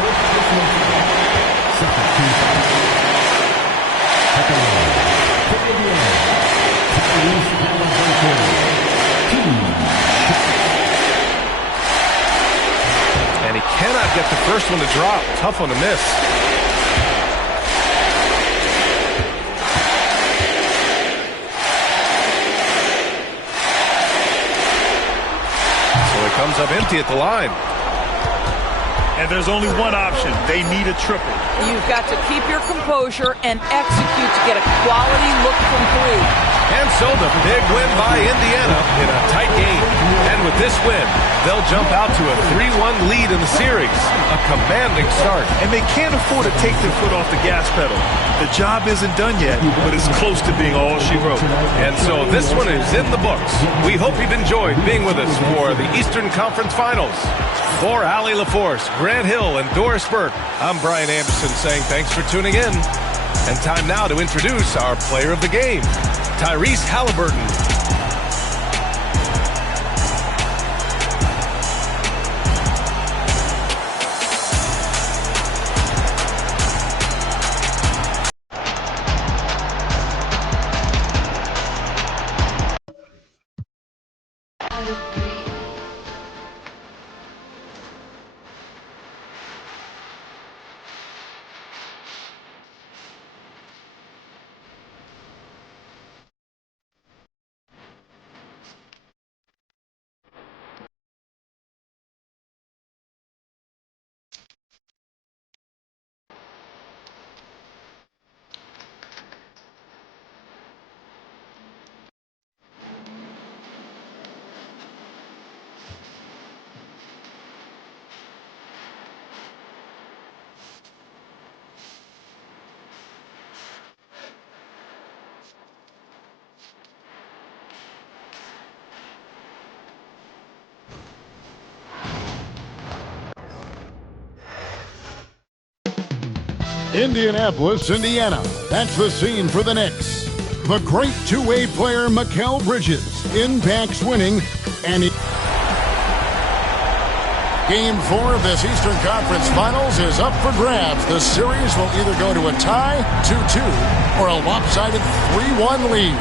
And he cannot get the first one to drop. Tough one to miss. So he comes up empty at the line. And there's only one option. They need a triple. You've got to keep your composure and execute to get a quality look from three. And so the big win by Indiana in a tight game. And with this win, they'll jump out to a 3-1 lead in the series. A commanding start. And they can't afford to take their foot off the gas pedal. The job isn't done yet, but it's close to being all she wrote. And so this one is in the books. We hope you've enjoyed being with us for the Eastern Conference Finals. For Allie LaForce, Grant Hill, and Doris Burke, I'm Brian Anderson saying thanks for tuning in. And time now to introduce our player of the game, Tyrese Halliburton. Indianapolis, Indiana. That's the scene for the Knicks. The great two-way player Mikal Bridges impacts winning, and Game 4 of this Eastern Conference Finals is up for grabs. The series will either go to a tie, 2-2, or a lopsided 3-1 lead.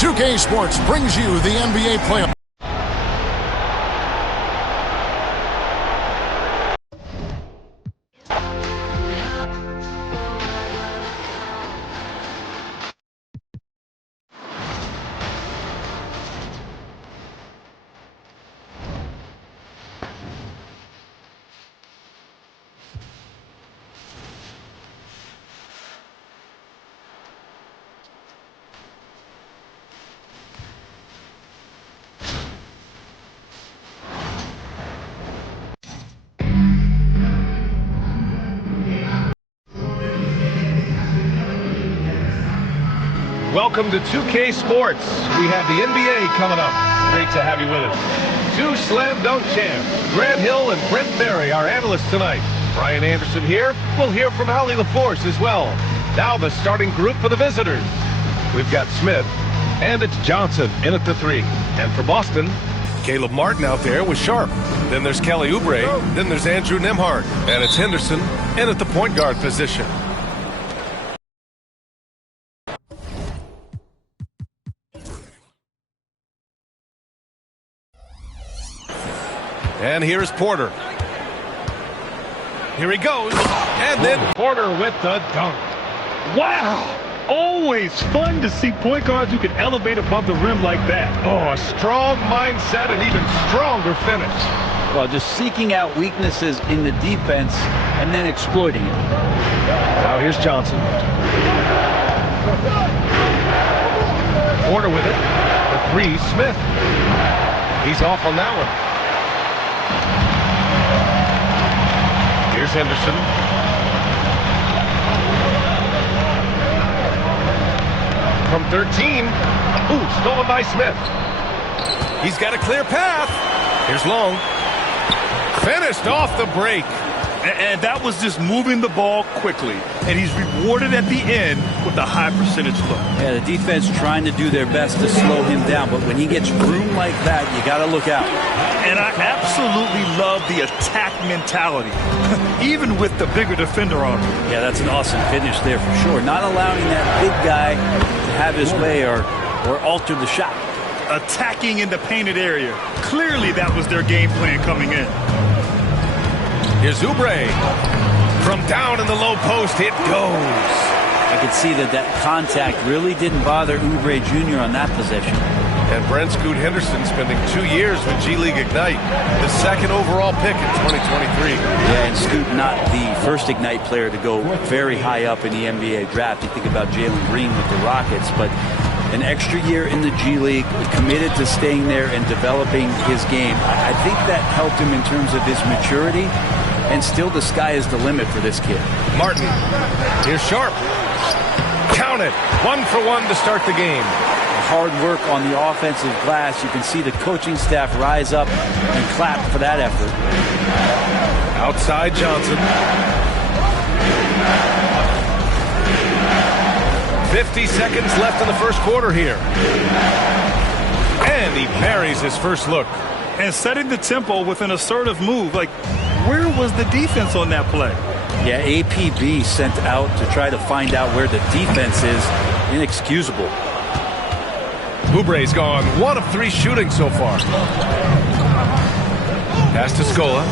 2K Sports brings you the NBA playoffs. Welcome to 2K Sports. We have the NBA coming up. Great to have you with us. Two slam dunk champs, Grant Hill and Brent Berry, our analysts tonight. Brian Anderson here. We'll hear from Allie LaForce as well. Now the starting group for the visitors. We've got Smith, and it's Johnson in at the 3. And for Boston, Caleb Martin out there with Sharp. Then there's Kelly Oubre. Then there's Andrew Nembhard. And it's Henderson in at the point guard position. And here's Porter. Here he goes. And then Porter with the dunk. Wow! Always fun to see point guards who can elevate above the rim like that. Oh, a strong mindset and even stronger finish. Well, just seeking out weaknesses in the defense and then exploiting it. Now here's Johnson. Porter with it. The 3, Smith. He's off on that one. Here's Henderson. From 13. Ooh, stolen by Smith. He's got a clear path. Here's Long. Finished off the break. And that was just moving the ball quickly. And he's rewarded at the end with a high percentage look. Yeah, the defense trying to do their best to slow him down, but when he gets room like that, you got to look out. And I absolutely love the attack mentality, even with the bigger defender on him. Yeah, that's an awesome finish there for sure. Not allowing that big guy to have his way or alter the shot. Attacking in the painted area. Clearly that was their game plan coming in. Here's Oubre. From down in the low post, it goes. I could see that contact really didn't bother Oubre Jr. on that possession. And Brent Scoot Henderson spending 2 years with G League Ignite, the 2nd overall pick in 2023. Yeah, and Scoot not the first Ignite player to go very high up in the NBA draft. You think about Jalen Green with the Rockets, but an extra year in the G League, committed to staying there and developing his game. I think that helped him in terms of his maturity, and still the sky is the limit for this kid. Martin, here's Sharp. Count it, 1 for 1 to start the game. Hard work on the offensive glass. You can see the coaching staff rise up and clap for that effort. Outside Johnson. 50 seconds left in the first quarter here. And he parries his first look. And setting the tempo with an assertive move. Like, where was the defense on that play? Yeah, APB sent out to try to find out where the defense is. Inexcusable. Oubre's gone 1 of 3 shooting so far. Pass to Scola.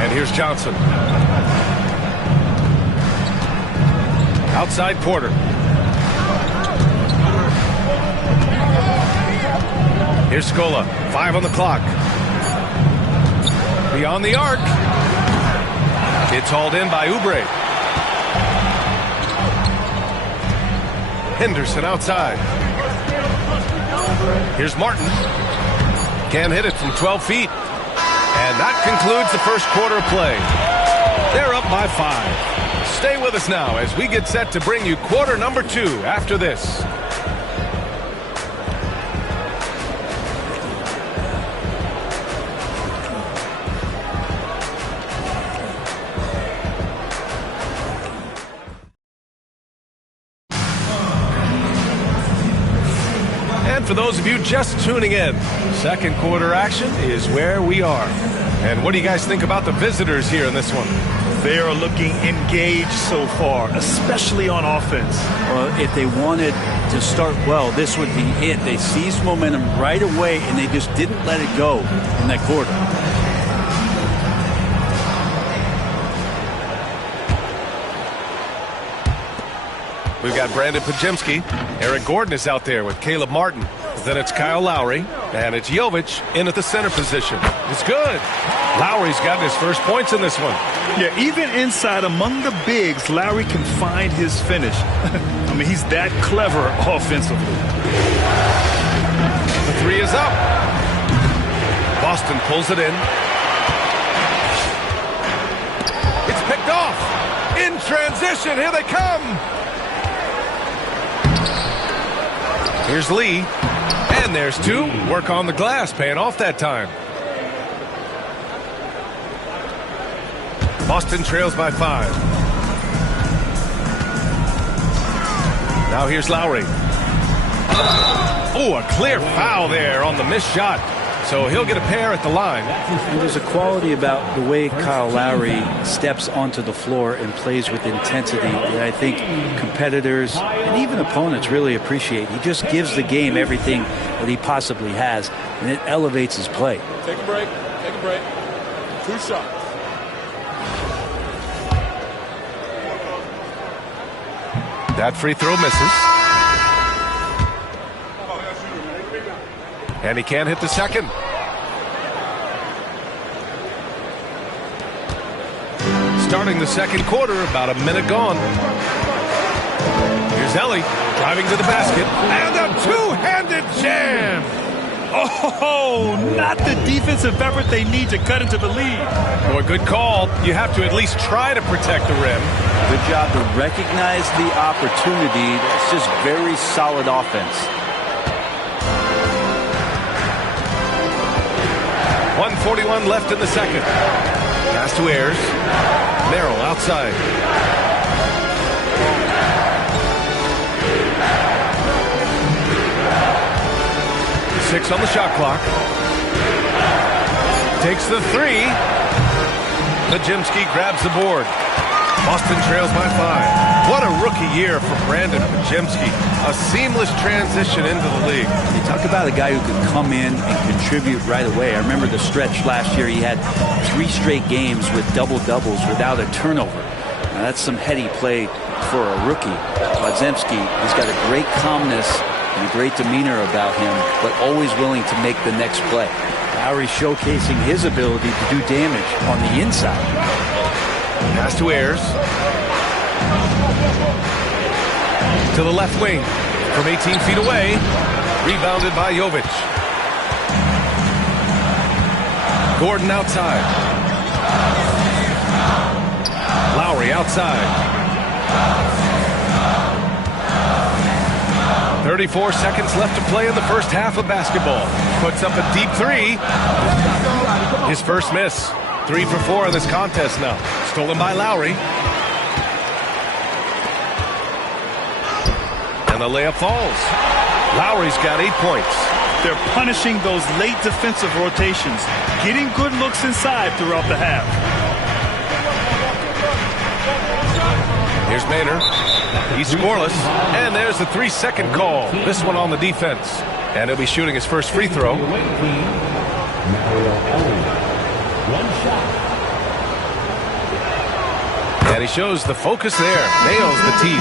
And here's Johnson. Outside Porter. Here's Scola. 5 on the clock. Beyond the arc. It's hauled in by Oubre. Henderson outside. Here's Martin. Can't hit it from 12 feet. And that concludes the first quarter of play. They're up by 5. Stay with us now as we get set to bring you quarter number 2 after this. For those of you just tuning in, second quarter action is where we are. And what do you guys think about the visitors here in this one? They are looking engaged so far, especially on offense. Well, if they wanted to start well, this would be it. They seized momentum right away, and they just didn't let it go in that quarter. We've got Brandon Pajemski. Eric Gordon is out there with Caleb Martin. Then it's Kyle Lowry, and it's Jovic in at the center position. It's good. Lowry's gotten his first points in this one. Yeah, even inside among the bigs, Lowry can find his finish. I mean, he's that clever offensively. The 3 is up. Boston pulls it in. It's picked off. In transition, here they come. Here's Lee. And there's 2. Work on the glass, paying off that time. Boston trails by 5. Now here's Lowry. Oh, a clear foul there on the missed shot. So he'll get a pair at the line. There's a quality about the way Kyle Lowry steps onto the floor and plays with intensity that I think competitors and even opponents really appreciate. He just gives the game everything that he possibly has, and it elevates his play. Take a break. Take a break. 2 shots. That free throw misses. And he can't hit the second. Starting the second quarter, about a minute gone. Here's Ellie driving to the basket. And a two-handed jam. Oh, not the defensive effort they need to cut into the lead. Boy, good call. You have to at least try to protect the rim. Good job to recognize the opportunity. That's just very solid offense. 1:41 left in the second. Pass to Ayers. Merrill outside. Six on the shot clock. Takes the three. Pajemski grabs the board. Boston trails by 5. What a rookie year for Brandon Pajemski. A seamless transition into the league. You talk about a guy who could come in and contribute right away. I remember the stretch last year. He had 3 straight games with double-doubles without a turnover. Now, that's some heady play for a rookie. Pajemski, he's got a great calmness and a great demeanor about him, but always willing to make the next play. Lowry showcasing his ability to do damage on the inside. Pass to Ayers. To the left wing. From 18 feet away. Rebounded by Jovic. Gordon outside. Lowry outside. 34 seconds left to play in the first half of basketball. Puts up a deep 3. His first miss. 3 for 4 in this contest now. Stolen by Lowry. And the layup falls. Lowry's got 8 points. They're punishing those late defensive rotations, getting good looks inside throughout the half. Here's Maynard. He's scoreless. And there's the 3-second call. This one on the defense. And he'll be shooting his first free throw. And he shows the focus there. Nails the tee.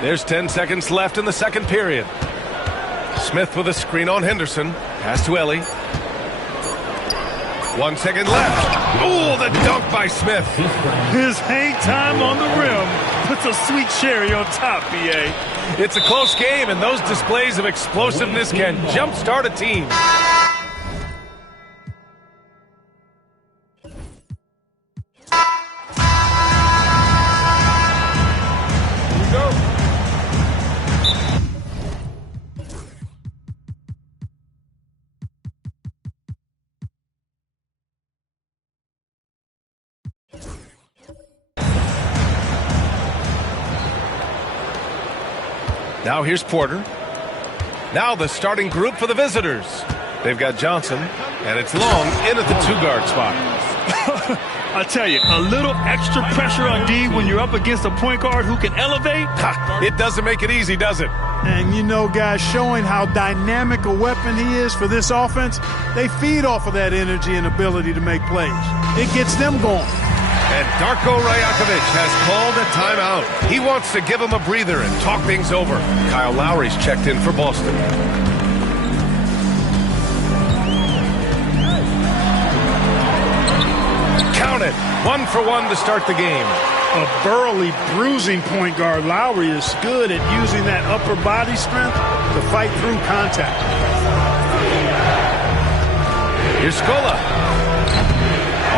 There's 10 seconds left in the second period. Smith with a screen on Henderson. Pass to Ellie. 1 second left. Oh, the dunk by Smith. His hang time on the rim puts a sweet cherry on top, B.A. It's a close game, and those displays of explosiveness can jumpstart a team. Now here's Porter. Now the starting group for the visitors. They've got Johnson, and it's Long in at the 2-guard spot. I tell you, a little extra pressure on D when you're up against a point guard who can elevate. Ha, it doesn't make it easy, does it? And you know, guys, showing how dynamic a weapon he is for this offense, they feed off of that energy and ability to make plays. It gets them going. And Darko Rajakovic has called a timeout. He wants to give him a breather and talk things over. Kyle Lowry's checked in for Boston. Count it. 1 for 1 to start the game. A burly, bruising point guard, Lowry is good at using that upper body strength to fight through contact. Here's Scola.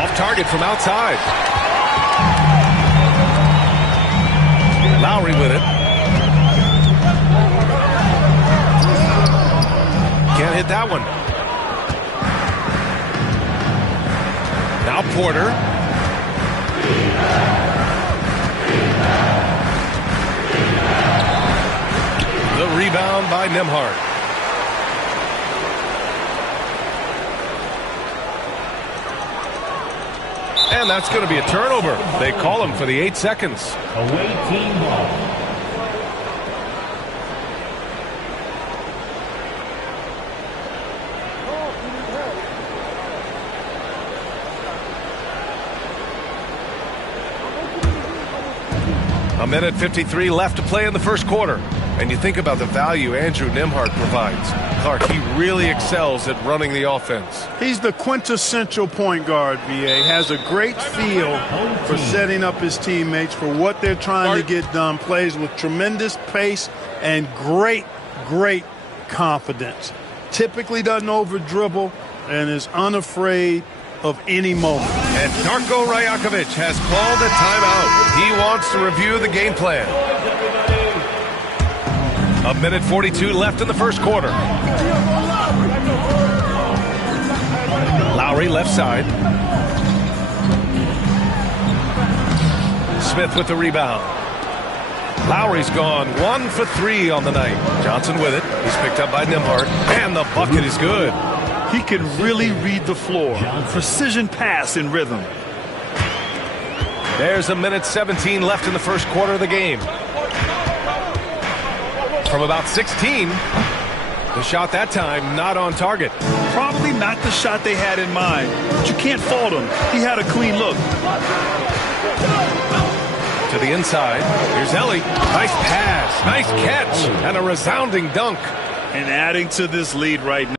Off target from outside. Lowry with it. Can't hit that one. Now Porter. The rebound by Nembhard. And that's going to be a turnover. They call him for the 8 seconds. Away team ball. A minute 53 left to play in the first quarter. And you think about the value Andrew Nembhard provides. Clark, he really excels at running the offense. He's the quintessential point guard, VA. Has a great feel for setting up his teammates for what they're trying to get done. Plays with tremendous pace and great confidence. Typically doesn't over-dribble and is unafraid of any moment. And Darko Rajakovic has called a timeout. He wants to review the game plan. A minute 42 left in the first quarter. Lowry left side. Smith with the rebound. Lowry's gone 1 for 3 on the night. Johnson with it. He's picked up by Nembhard. And the bucket is good. He can really read the floor. Precision pass in rhythm. There's a minute 17 left in the first quarter of the game. From about 16, the shot that time not on target. Probably not the shot they had in mind, but you can't fault him. He had a clean look. To the inside, here's Ellie. Nice pass, nice catch, and a resounding dunk. And adding to this lead right now.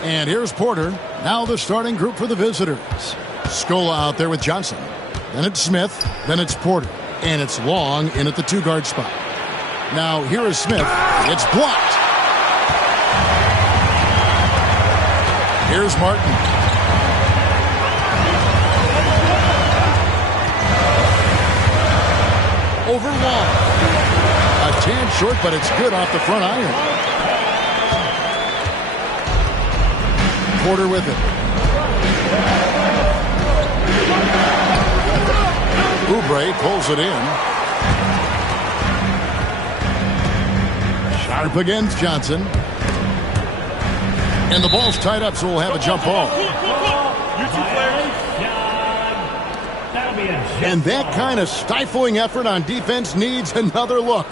And here's Porter. Now the starting group for the visitors. Scola out there with Johnson. Then it's Smith. Then it's Porter. And it's Long in at the 2-guard spot. Now here is Smith. It's blocked. Here's Martin. Over Long. A tad short, but it's good off the front iron. Porter with it. Oubre pulls it in. Sharp against Johnson. And the ball's tied up, so we'll have a jump ball. And that kind of stifling effort on defense needs another look.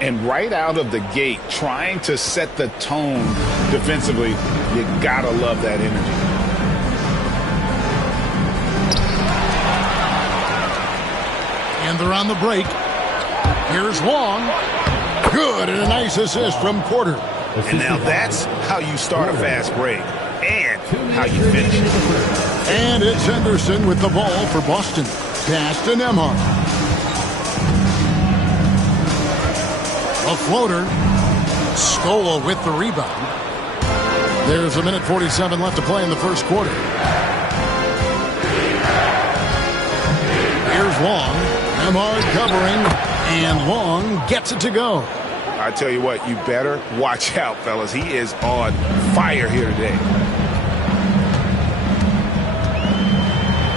And right out of the gate, trying to set the tone defensively, you gotta love that energy. And they're on the break. Here's Long. Good, and a nice assist from Porter. And now that's how you start a fast break and how you finish it. And it's Henderson with the ball for Boston. Pass to Nembhard. A floater. Scola with the rebound. There's a minute 47 left to play in the first quarter. Here's Long. Nembhard covering. And Long gets it to go. I tell you what, you better watch out, fellas. He is on fire here today.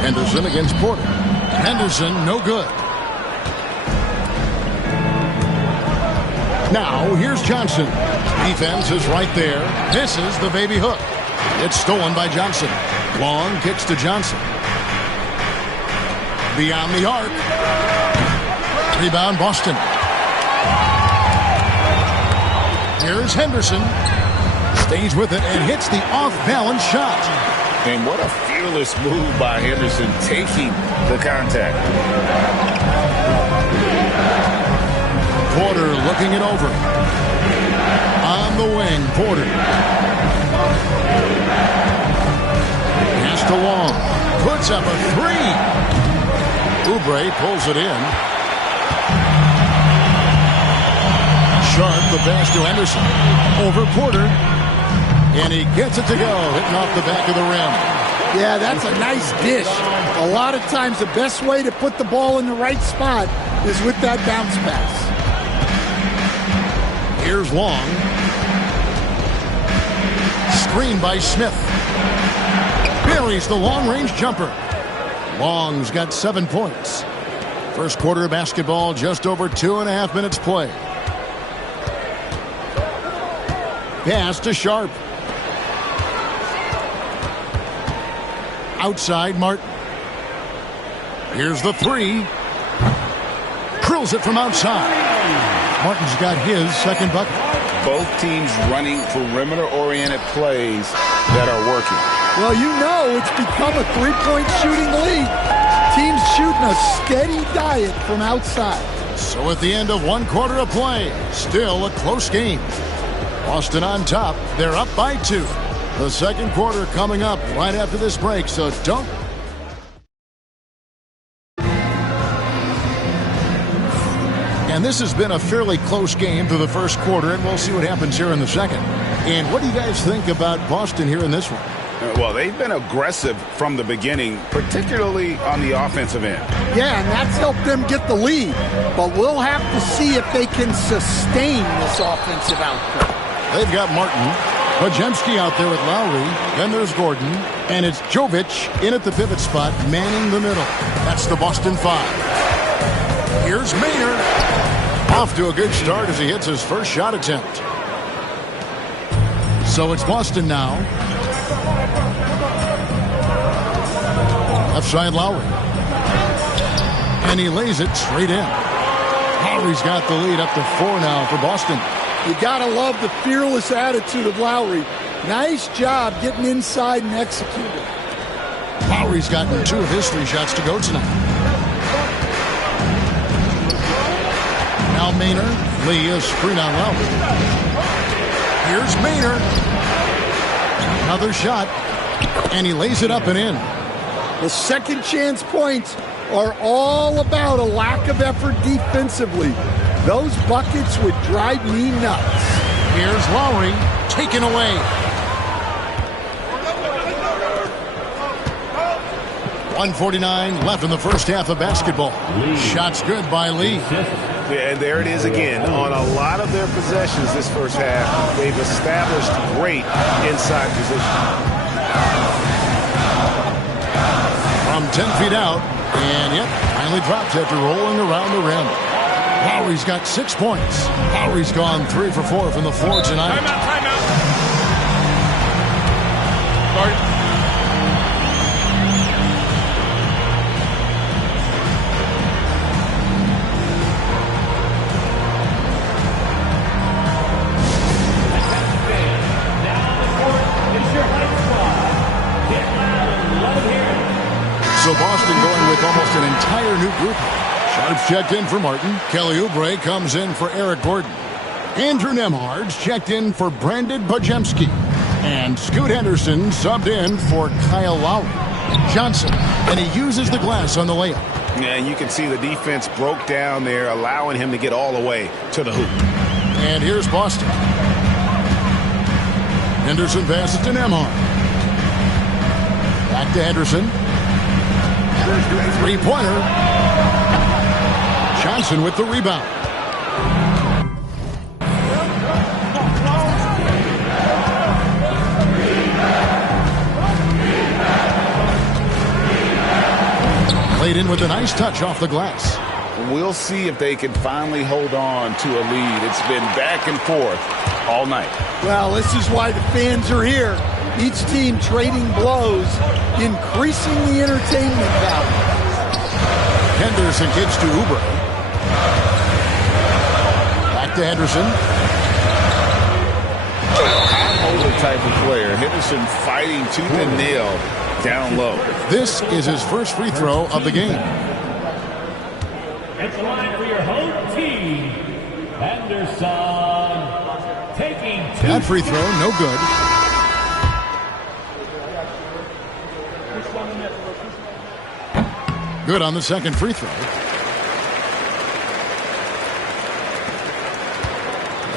Henderson against Porter. Henderson, no good. Now, here's Johnson. Defense is right there. Misses the baby hook. It's stolen by Johnson. Long kicks to Johnson. Beyond the arc. Rebound, Boston. Here's Henderson. Stays with it and hits the off-balance shot. And what a fearless move by Henderson, taking the contact. Porter looking it over. On the wing, Porter. Pass to Long. Puts up a three. Oubre pulls it in. the pass to Henderson. Over Porter. And he gets it to go, hitting off the back of the rim. Yeah, that's a nice dish. A lot of times the best way to put the ball in the right spot is with that bounce pass. Here's Long. Screen by Smith. Buries the long-range jumper. Long's got 7 points. First quarter of basketball, just over 2.5 minutes play. Pass to Sharp. Outside Martin. Here's the three. Drills it from outside. Martin's got his second bucket. Both teams running perimeter-oriented plays that are working. Well, you know it's become a three-point shooting league. Teams shooting a steady diet from outside. So at the end of 1 quarter of play, still a close game. Boston on top. They're up by 2. The second quarter coming up right after this break, so don't. And this has been a fairly close game through the first quarter, and we'll see what happens here in the second. And what do you guys think about Boston here in this one? Well, they've been aggressive from the beginning, particularly on the offensive end. Yeah, and that's helped them get the lead. But we'll have to see if they can sustain this offensive output. They've got Martin. Bajemski out there with Lowry. Then there's Gordon. And it's Jovic in at the pivot spot, manning the middle. That's the Boston 5. Here's Maynard. Off to a good start as he hits his first shot attempt. So it's Boston now. Left side Lowry. And he lays it straight in. Lowry's got the lead up to 4 now for Boston. You gotta love the fearless attitude of Lowry. Nice job getting inside and executing. Lowry's gotten 2 of his 3 shots to go tonight. Now Maynard. Lee is screen on Lowry. Here's Maynard. Another shot. And he lays it up and in. The second chance points are all about a lack of effort defensively. Those buckets would drive me nuts. Here's Lowry, taken away. .149 left in the first half of basketball. Shots good by Lee. Yeah, and there it is again. On a lot of their possessions this first half, they've established great inside position. From 10 feet out, and yep, finally drops after rolling around the rim. Lowry's got 6 points. Lowry's gone 3 for 4 from the floor tonight. Timeout. Sorry. So Boston going with almost an entire new group. Sharp's checked in for Martin. Kelly Oubre comes in for Eric Gordon. Andrew Nembhard's checked in for Brandon Bajemski. And Scoot Henderson subbed in for Kyle Lowry. Johnson, and he uses the glass on the layup. Yeah, and you can see the defense broke down there, allowing him to get all the way to the hoop. And here's Boston. Henderson passes to Nembhard. Back to Henderson. Three-pointer. Johnson with the rebound. Played in with a nice touch off the glass. We'll see if they can finally hold on to a lead. It's been back and forth all night. Well, this is why the fans are here. Each team trading blows, increasing the entertainment value. Henderson gets to Oubre. Back to Henderson. High-holder type of player. Henderson fighting tooth and nail down low. This is his first free throw of the game. It's the line for your home team. Henderson taking 2. That free throw, no good. Good on the second free throw.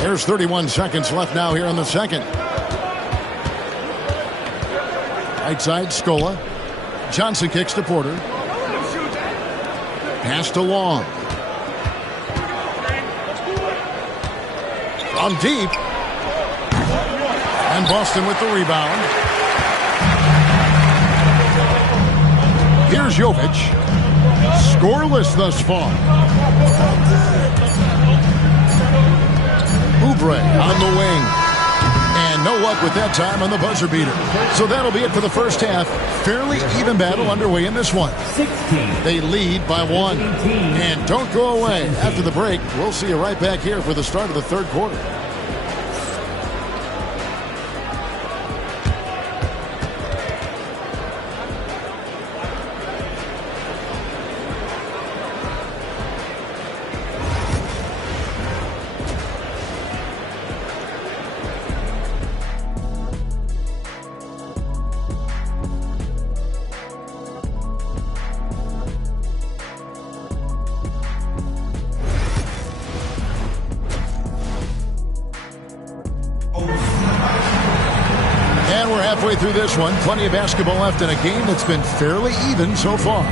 There's 31 seconds left now here in the second. Right side, Scola. Johnson kicks to Porter. Pass to Long. From deep. And Boston with the rebound. Here's Jovic. Scoreless thus far. Oubre on the wing. And no luck with that time on the buzzer beater. So that'll be it for the first half. Fairly even battle underway in this one. They lead by 1. And don't go away. After the break, we'll see you right back here for the start of the third quarter. Halfway through this one, plenty of basketball left in a game that's been fairly even so far.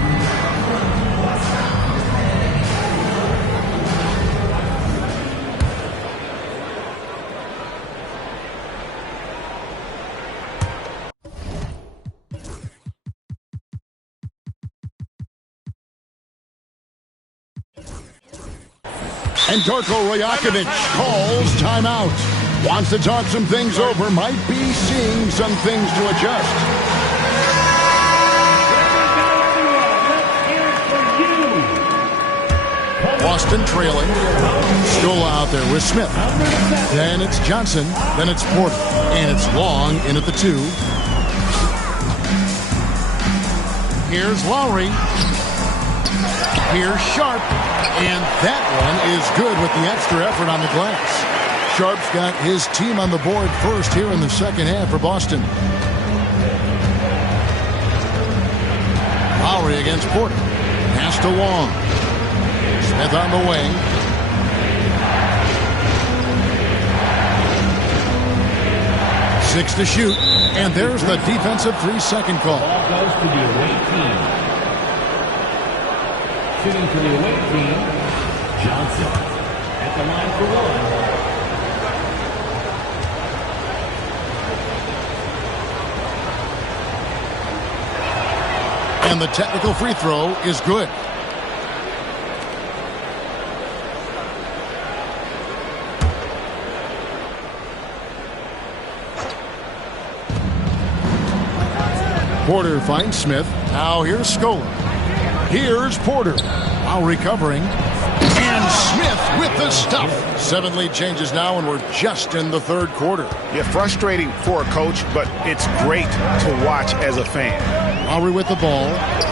And Darko Rajakovic calls timeout. Wants to talk some things over, might be seeing some things to adjust. Boston trailing. Scola out there with Smith. Then it's Johnson. Then it's Porter. And it's Long in at the 2. Here's Lowry. Here's Sharp. And that one is good with the extra effort on the glass. Sharp's got his team on the board first here in the second half for Boston. Lowry against Porter. Pass to Long. Smith on the wing. Six to shoot. And there's the defensive 3-second call. Ball goes to the away team. Shooting for the away team, Johnson at the line for 1. And the technical free throw is good. Porter finds Smith. Now here's Scola. Here's Porter. Now recovering. And Smith with the stuff. 7 lead changes now, and we're just in the third quarter. Yeah, frustrating for a coach, but it's great to watch as a fan. Lowry with the ball.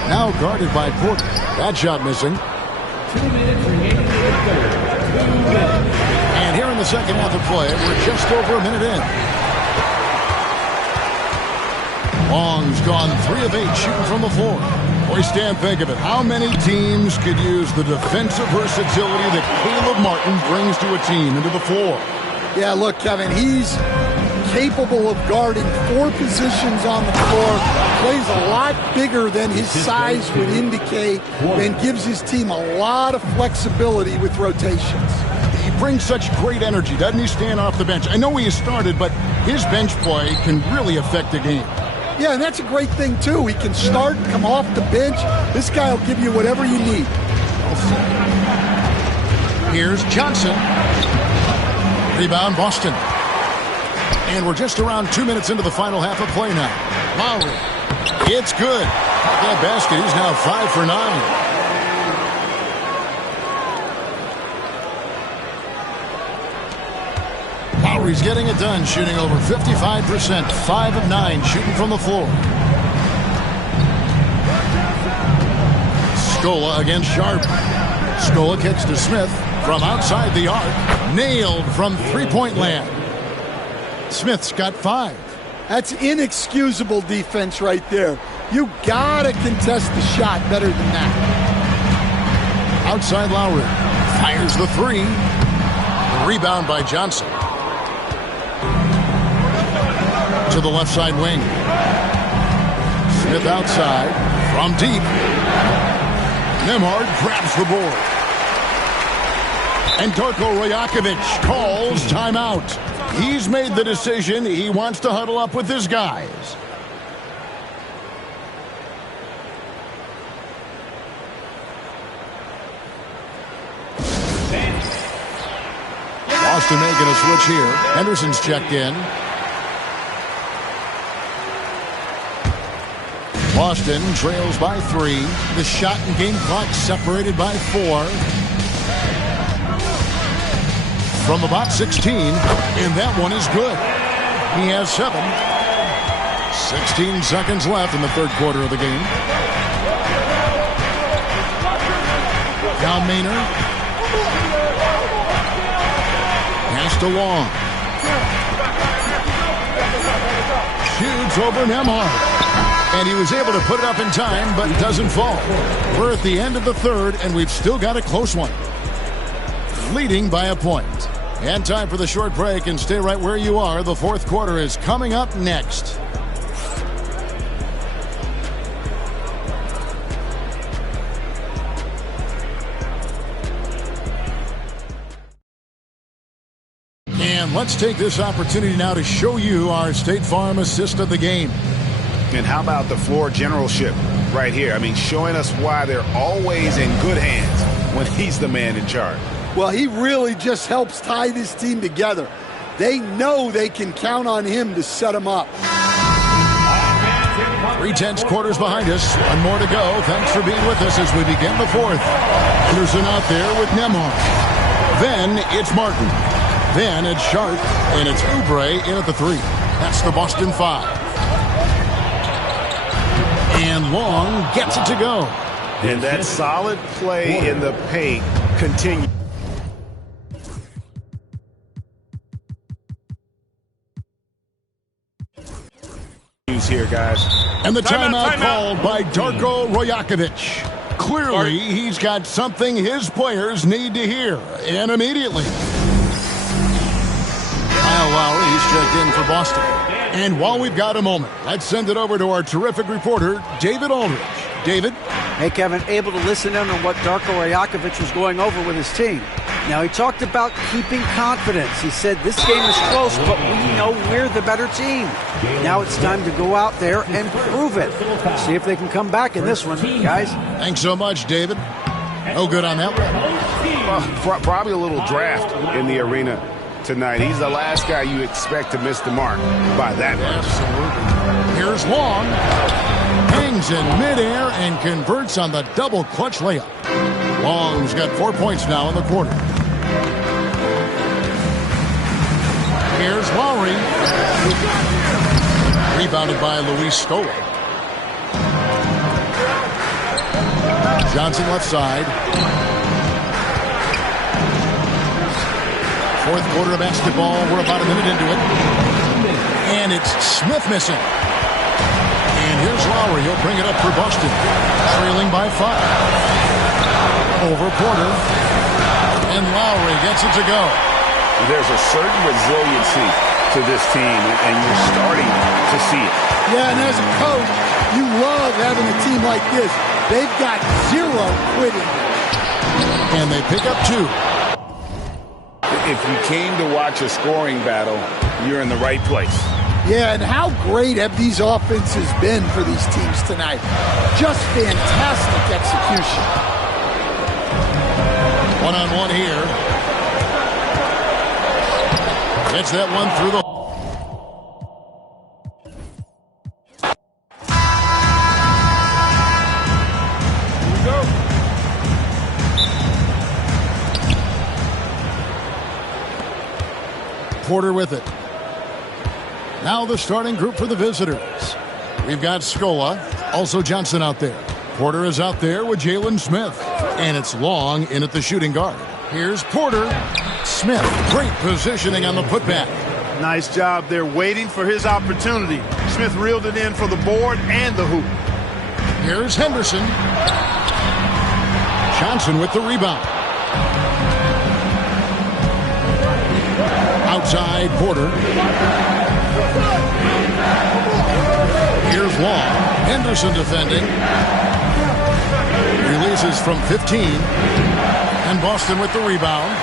Now guarded by Porter. That shot missing. 2 minutes remaining in the third. 2 minutes. And here in the second half of play, we're just over a minute in. Long's gone 3 of 8 shooting from the floor. Boy, Stan, think of it. How many teams could use the defensive versatility that Caleb Martin brings to a team into the floor? Yeah, look, Kevin, he's capable of guarding 4 positions on the floor, plays a lot bigger than his size would indicate, and gives his team a lot of flexibility with rotations. He brings such great energy, doesn't he, stand off the bench? I know he has started, but his bench play can really affect the game. Yeah, and that's a great thing, too. He can start, come off the bench. This guy will give you whatever you need. Here's Johnson. Rebound, Boston. And we're just around 2 minutes into the final half of play now. Lowry. It's good. That basket, he's now 5 for 9. Lowry's getting it done, shooting over 55%, 5 of 9 shooting from the floor. Scola against Sharp. Scola kicks to Smith from outside the arc. Nailed from three-point land. Smith's got 5. That's inexcusable defense right there. You gotta contest the shot better than that. Outside Lowry. Fires the 3. Rebound by Johnson. To the left side wing. Smith outside. From deep. Nembhard grabs the board. And Darko Rajakovic calls timeout. He's made the decision. He wants to huddle up with his guys. Boston making a switch here. Henderson's checked in. Boston trails by 3. The shot and game clock separated by 4. From about 16, and that one is good. He has 7. 16 seconds left in the third quarter of the game. Now Maynard. Pass to Long. Shoots over Nembhard. And he was able to put it up in time, but it doesn't fall. We're at the end of the third, and we've still got a close one. Leading by a point. And time for the short break, and stay right where you are. The fourth quarter is coming up next. And let's take this opportunity now to show you our State Farm assist of the game. And how about the floor generalship right here? I mean, showing us why they're always in good hands when he's the man in charge. Well, he really just helps tie this team together. They know they can count on him to set them up. 3/10 quarters behind us. One more to go. Thanks for being with us as we begin the fourth. Henderson out there with Nembhard. Then it's Martin. Then it's Sharp. And it's Oubre in at the 3. That's the Boston 5. And Long gets it to go. And that solid play in the paint continues. Here, guys. And the timeout called by Darko Rajakovic. Clearly, he's got something his players need to hear, and immediately. Kyle Lowry, he's checked in for Boston. And while we've got a moment, let's send it over to our terrific reporter, David Aldridge. David? Hey, Kevin, able to listen in on what Darko Rajakovic was going over with his team. Now, he talked about keeping confidence. He said this game is close, but we know we're the better team. Now it's time to go out there and prove it. See if they can come back in this one, guys. Thanks so much, David. No good on that one. Probably a little draft in the arena tonight. He's the last guy you expect to miss the mark by that much. Absolutely. Here's Long. Hangs in midair and converts on the double clutch layup. Long's got 4 points now in the quarter. Here's Lowry. Rebounded by Luis Scola. Johnson left side. Fourth quarter of basketball. We're about a minute into it. And it's Smith missing. And here's Lowry. He'll bring it up for Boston. Trailing by 5. Over Porter. And Lowry gets it to go. There's a certain resiliency to this team, and you're starting to see it. Yeah, and as a coach, you love having a team like this. They've got 0 quitting. And they pick up 2. If you came to watch a scoring battle, you're in the right place. Yeah, and how great have these offenses been for these teams tonight? Just fantastic execution. One-on-one here. Gets that one through the... Porter with it. Now the starting group for the visitors. We've got Scola, also Johnson out there. Porter is out there with Jalen Smith. And it's Long in at the shooting guard. Here's Porter. Smith, great positioning on the putback. Nice job there waiting for his opportunity. Smith reeled it in for the board and the hoop. Here's Henderson. Johnson with the rebound. Outside, Porter. Here's Long. Henderson defending. Releases from 15. And Boston with the rebound.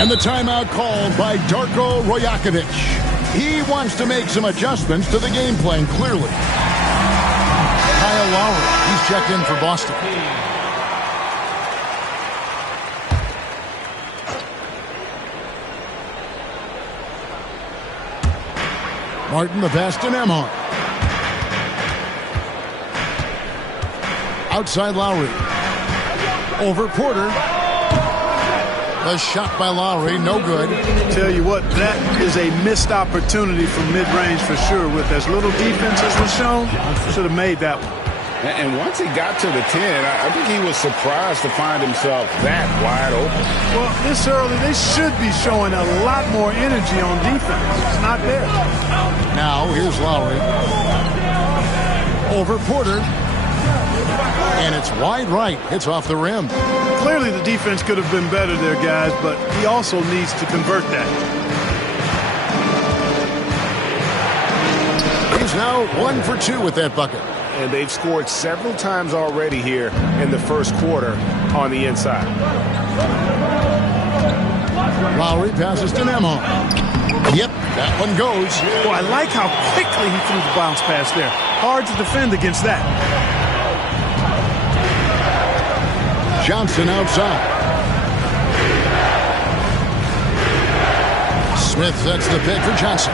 And the timeout called by Darko Rajakovic. He wants to make some adjustments to the game plan, clearly. Kyle Lowry, he's checked in for Boston. Martin the pass to Nembhard. Outside Lowry. Over Porter. A shot by Lowry, no good. Tell you what, that is a missed opportunity from mid-range for sure. With as little defense as was shown, should have made that one. And once he got to the 10, I think he was surprised to find himself that wide open. Well, this early, they should be showing a lot more energy on defense. It's not there. Now, here's Lowry. Over Porter. And it's wide right. It's off the rim. Clearly the defense could have been better there, guys, but he also needs to convert that. He's now 1 for 2 with that bucket. And they've scored several times already here in the first quarter on the inside. Lowry passes to Nembhard. Yep, that one goes. Boy, I like how quickly he threw the bounce pass there. Hard to defend against that. Johnson outside. Smith sets the pick for Johnson.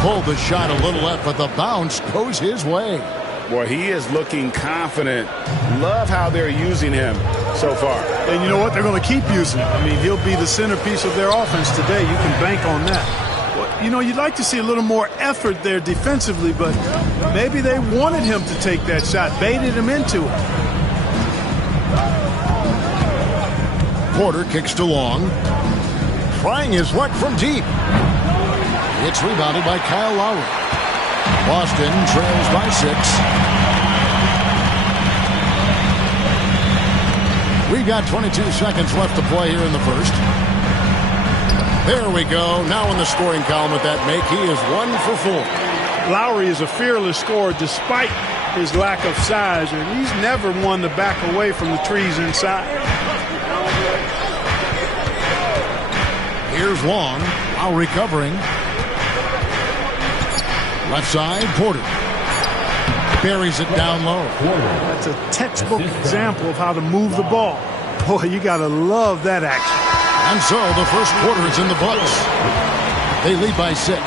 Pulled the shot a little left, but the bounce goes his way. Boy, he is looking confident. Love how they're using him so far. And you know what? They're going to keep using him. I mean, he'll be the centerpiece of their offense today. You can bank on that. Well, you know, you'd like to see a little more effort there defensively, but maybe they wanted him to take that shot, baited him into it. Porter kicks to Long. Trying his luck from deep. It's rebounded by Kyle Lowry. Boston trails by 6. We've got 22 seconds left to play here in the first. There we go. Now in the scoring column with that make, he is 1 for 4. Lowry is a fearless scorer despite his lack of size, and he's never one to back away from the trees inside. Here's Long. Lowry covering. Left side, Porter. Buries it down low. That's a textbook example of how to move the ball. Boy, you got to love that action. And so the first quarter is in the books. They lead by 6.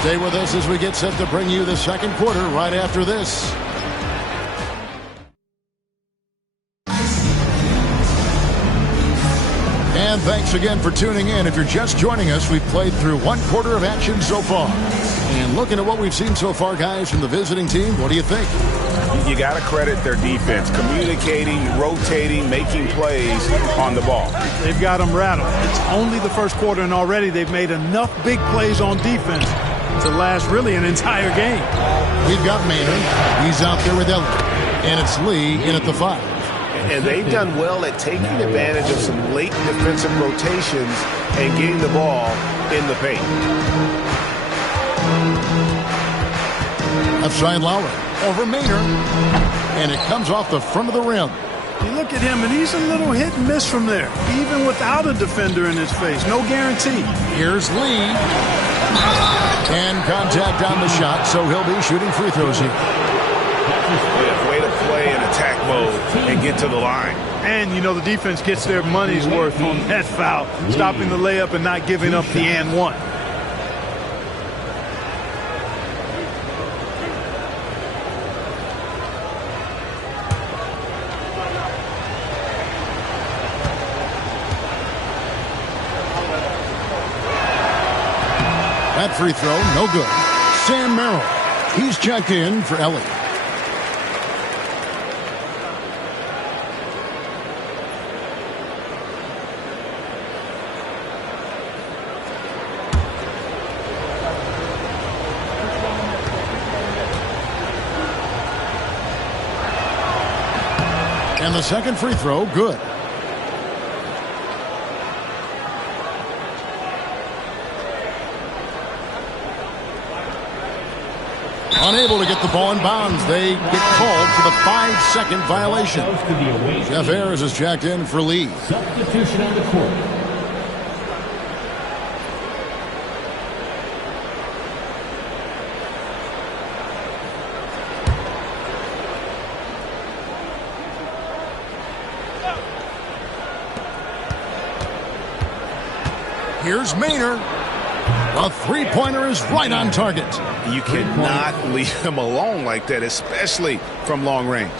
Stay with us as we get set to bring you the second quarter right after this. And thanks again for tuning in. If you're just joining us, we've played through 1 quarter of action so far. And looking at what we've seen so far, guys, from the visiting team, what do you think? You got to credit their defense, communicating, rotating, making plays on the ball. They've got them rattled. It's only the first quarter, and already they've made enough big plays on defense to last really an entire game. We've got Maynard. He's out there with Elliott. And it's Lee in at the 5. And they've done well at taking advantage of some late defensive rotations and getting the ball in the paint. Left side Lowry over Maynard. And it comes off the front of the rim. You look at him, and he's a little hit and miss from there, even without a defender in his face. No guarantee. Here's Lee. And contact on the shot, so he'll be shooting free throws here. Yeah, way to play in attack mode and get to the line. And, you know, the defense gets their money's worth on that foul, stopping the layup and not giving up the and one. That free throw, no good. Sam Merrill, he's checked in for Elliott. And the second free throw, good. Unable to get the ball in bounds. They get called for the 5-second violation. Jeff Ayers is checked in for Lee. Substitution on the court. Here's Maynard. A three-pointer is right on target. You cannot leave him alone like that, especially from long range.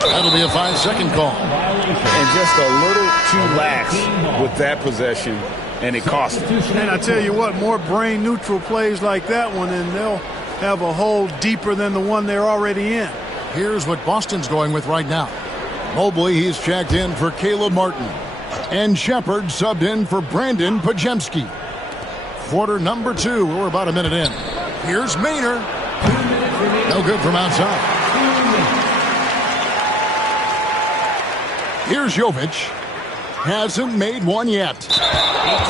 That'll be a 5-second call. And just a little too lax with that possession, and it cost him. And I tell you what, more brain-neutral plays like that one, and they'll have a hole deeper than the one they're already in. Here's what Boston's going with right now. Mobley, he's checked in for Caleb Martin. And Shepard subbed in for Brandon Pajemski. Quarter number 2. We're about a minute in. Here's Maynard. No good from outside. Here's Jovic. Hasn't made one yet.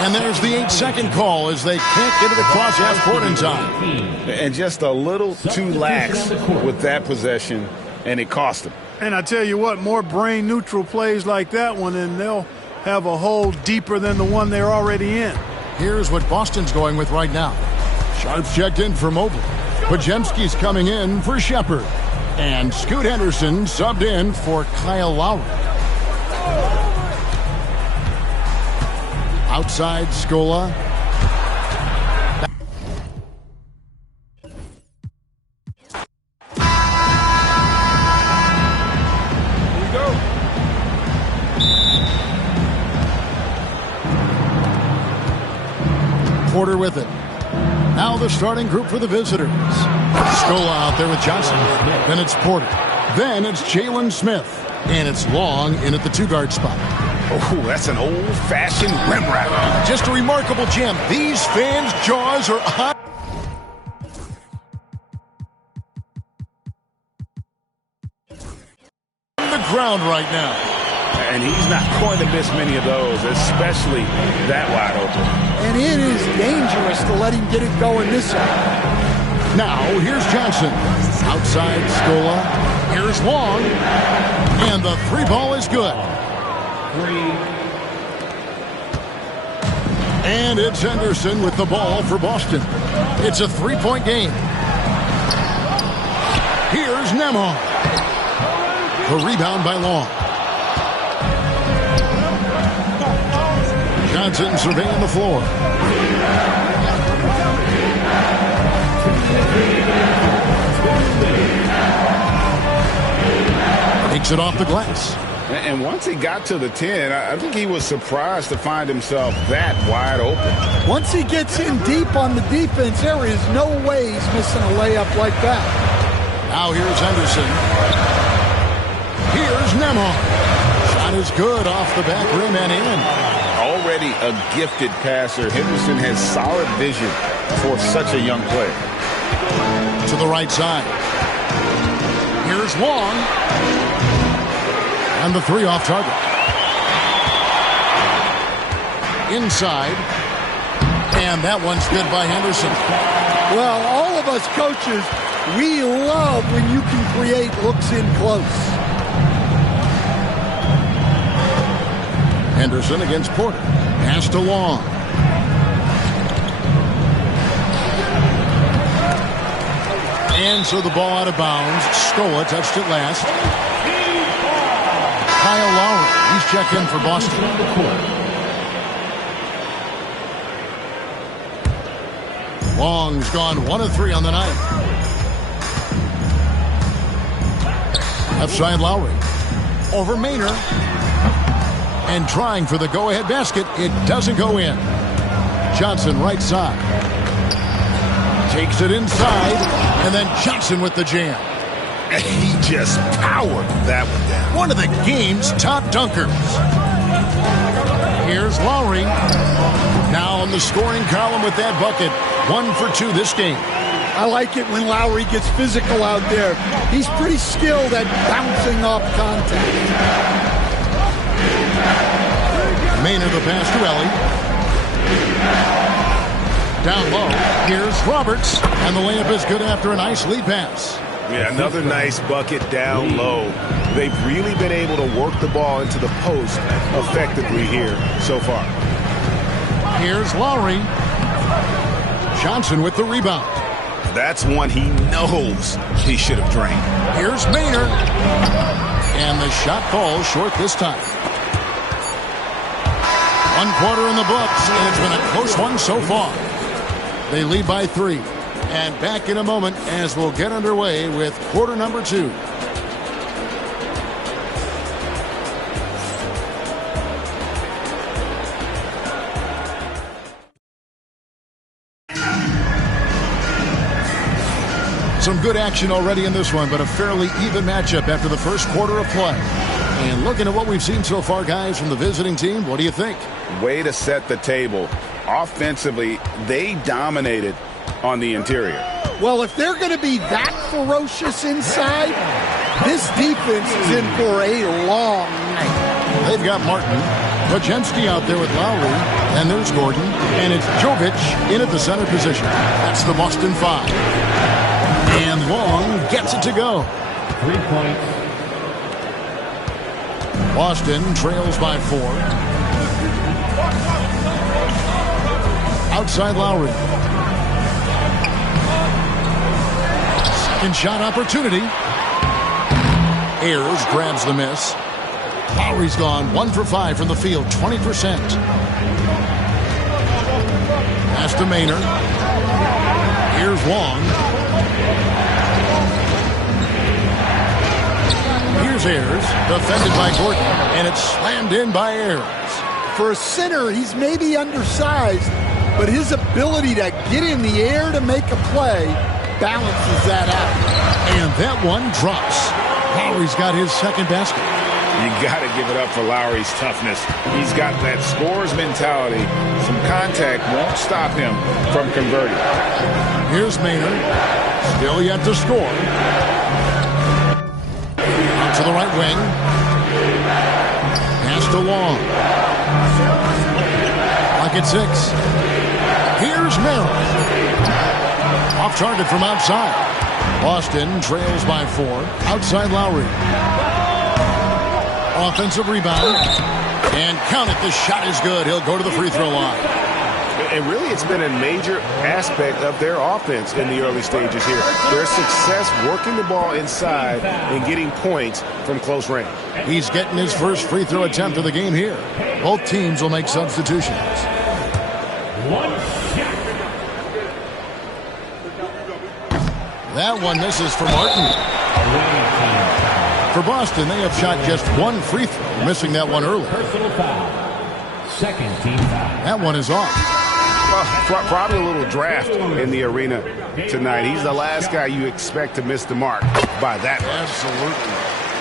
And there's the 8-second call as they can't get it across half court in time. And just a little too lax with that possession, and it cost him. And I tell you what, more brain-neutral plays like that one, and they'll have a hole deeper than the one they're already in. Here's what Boston's going with right now. Sharp's checked in for Mobley. Pajemski's coming in for Shepard. And Scoot Henderson subbed in for Kyle Lowry. Outside Scola. Porter with it. Now the starting group for the visitors. Scola out there with Johnson. Then it's Porter. Then it's Jalen Smith. And it's Long in at the 2-guard spot. Oh, that's an old-fashioned rim wrap. Just a remarkable jam. These fans' jaws are hot. On the ground right now. And he's not going to miss many of those, especially that wide open. And it is dangerous to let him get it going this side. Now, here's Johnson. Outside Scola. Here's Long. And the 3-ball is good. And it's Henderson with the ball for Boston. It's a 3-point game. Here's Nembhard. The rebound by Long. Johnson surveying the floor. Takes it off the glass. And once he got to the 10, I think he was surprised to find himself that wide open. Once he gets in deep on the defense, there is no way he's missing a layup like that. Now here's Henderson. Here's Nembhard. Shot is good off the back rim and in. Already a gifted passer, Henderson has solid vision for such a young player. To the right side. Here's Long. And the 3 off target. Inside. And that one's good by Henderson. Well, all of us coaches, we love when you can create looks in close. Henderson against Porter. Pass to Long. And so the ball out of bounds. Scola touched it last. Kyle Lowry. He's checked in for Boston. Long's gone 1 of 3 on the night. Left side Lowry. Over Maynard. And trying for the go-ahead basket. It doesn't go in. Johnson right side. Takes it inside. And then Johnson with the jam. He just powered that one down. One of the game's top dunkers. Here's Lowry. Now on the scoring column with that bucket. 1 for 2 this game. I like it when Lowry gets physical out there. He's pretty skilled at bouncing off contact. Maynard the pass to Ellie. Down low, here's Roberts, and the layup is good after a nice lead pass. Yeah, another nice bucket down low. They've really been able to work the ball into the post effectively here so far. Here's Lowry. Johnson with the rebound. That's one he knows he should have drained. Here's Maynard. And the shot falls short this time. 1 quarter in the books, and it's been a close one so far. They lead by 3. And back in a moment as we'll get underway with quarter number 2. Some good action already in this one, but a fairly even matchup after the first quarter of play. And looking at what we've seen so far, guys, from the visiting team, what do you think? Way to set the table. Offensively, they dominated on the interior. Well, if they're going to be that ferocious inside, this defense is in for a long night. They've got Martin, Wojemski out there with Lowry, and there's Gordon, and it's Jovic in at the center position. That's the Boston 5. And Long gets it to go. 3 points. Boston trails by 4. Outside Lowry. Second shot opportunity. Ayers grabs the miss. Lowry's gone 1 for 5 from the field, 20%. Pass to Maynard. Here's Long. Here's Ayers, defended by Gordon, and it's slammed in by Ayers. For a center, he's maybe undersized, but his ability to get in the air to make a play balances that out. And that one drops. Lowry's got his second basket. You got to give it up for Lowry's toughness. He's got that scorer's mentality. Some contact won't stop him from converting. Here's Maynard. Still yet to score. Out to the right wing. Pass to Long. Pocket 6. Here's Merrill. Off target from outside. Boston trails by 4. Outside Lowry. Offensive rebound. And count it, the shot is good. He'll go to the free throw line. And really, it's been a major aspect of their offense in the early stages here. Their success working the ball inside and getting points from close range. He's getting his first free throw attempt of the game here. Both teams will make substitutions. That one misses for Martin. For Boston, they have shot just 1 free throw, missing that one early. Personal foul. Second team foul. That one is off. Probably a little draft in the arena tonight. He's the last guy you expect to miss the mark by that much.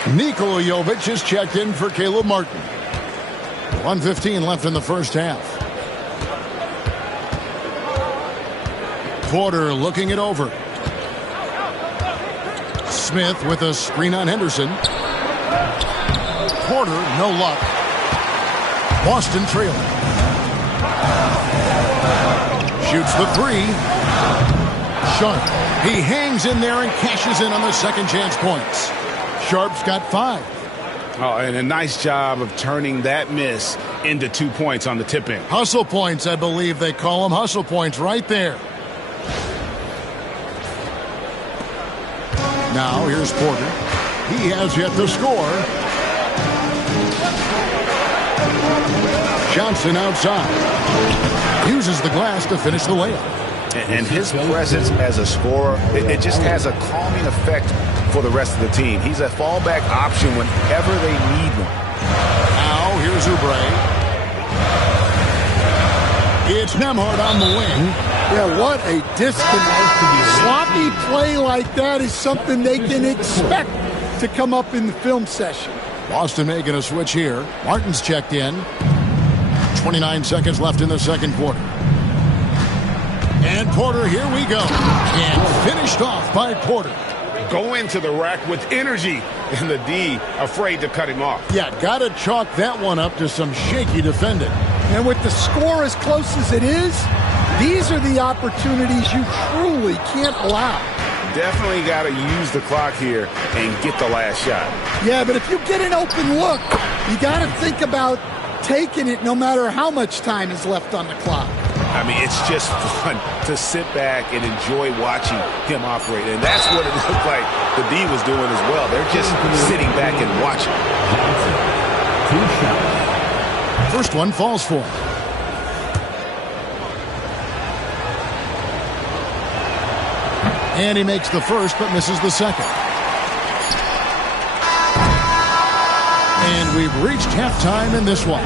Absolutely. Nikola Jovic is checked in for Caleb Martin. 1:15 left in the first half. Porter looking it over. Smith with a screen on Henderson. Porter, no luck. Boston trailing. Shoots the 3. Sharp. He hangs in there and cashes in on the second chance points. Sharp's got 5. Oh, and a nice job of turning that miss into 2 points on the tip-in. Hustle points, I believe they call them. Hustle points right there. Now here's Porter. He has yet to score. Johnson outside. Uses the glass to finish the layup. And his presence as a scorer, it just has a calming effect for the rest of the team. He's a fallback option whenever they need one. Now here's Oubre. It's Nembhard on the wing. Yeah, what a disconnect. Sloppy play like that is something they can expect to come up in the film session. Boston making a switch here. Martin's checked in. 29 seconds left in the second quarter. And Porter, here we go. And finished off by Porter. Go into the rack with energy, and the D afraid to cut him off. Yeah, got to chalk that one up to some shaky defending. And with the score as close as it is, these are the opportunities you truly can't allow. Definitely got to use the clock here and get the last shot. Yeah, but if you get an open look, you got to think about taking it no matter how much time is left on the clock. I mean, it's just fun to sit back and enjoy watching him operate. And that's what it looked like the D was doing as well. They're just sitting back and watching. First one falls for him. And he makes the first but misses the second. And we've reached halftime in this one.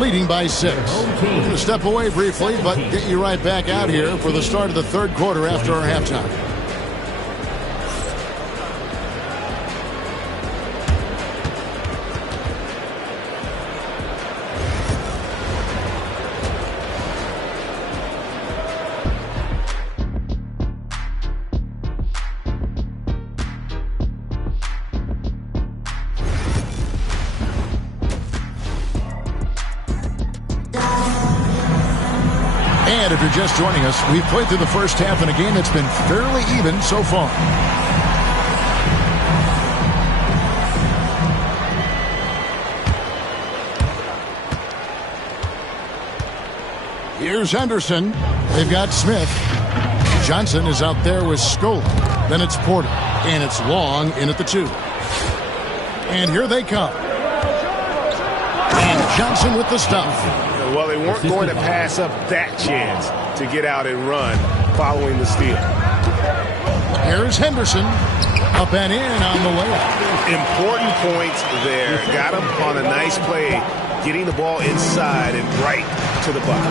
Leading by 6. We're going to step away briefly, but get you right back out here for the start of the third quarter after our halftime. And if you're just joining us, we've played through the first half in a game that's been fairly even so far. Here's Henderson. They've got Smith. Johnson is out there with Scola. Then it's Porter. And it's Long in at the 2. And here they come. And Johnson with the stuff. Well, they weren't going to pass up that chance to get out and run following the steal. Here's Henderson. Up and in on the layup. Important points there. Got him on a nice play, getting the ball inside and right to the bucket.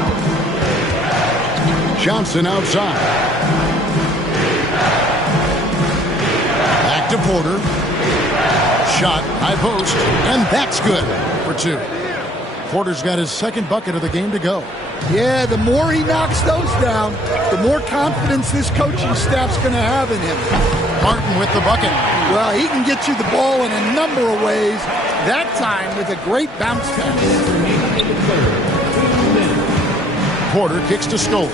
Johnson outside. Back to Porter. Shot, high post, and that's good for 2. Porter's got his second bucket of the game to go. Yeah, the more he knocks those down, the more confidence this coaching staff's going to have in him. Martin with the bucket. Well, he can get you the ball in a number of ways, that time with a great bounce pass. Porter kicks to Scola.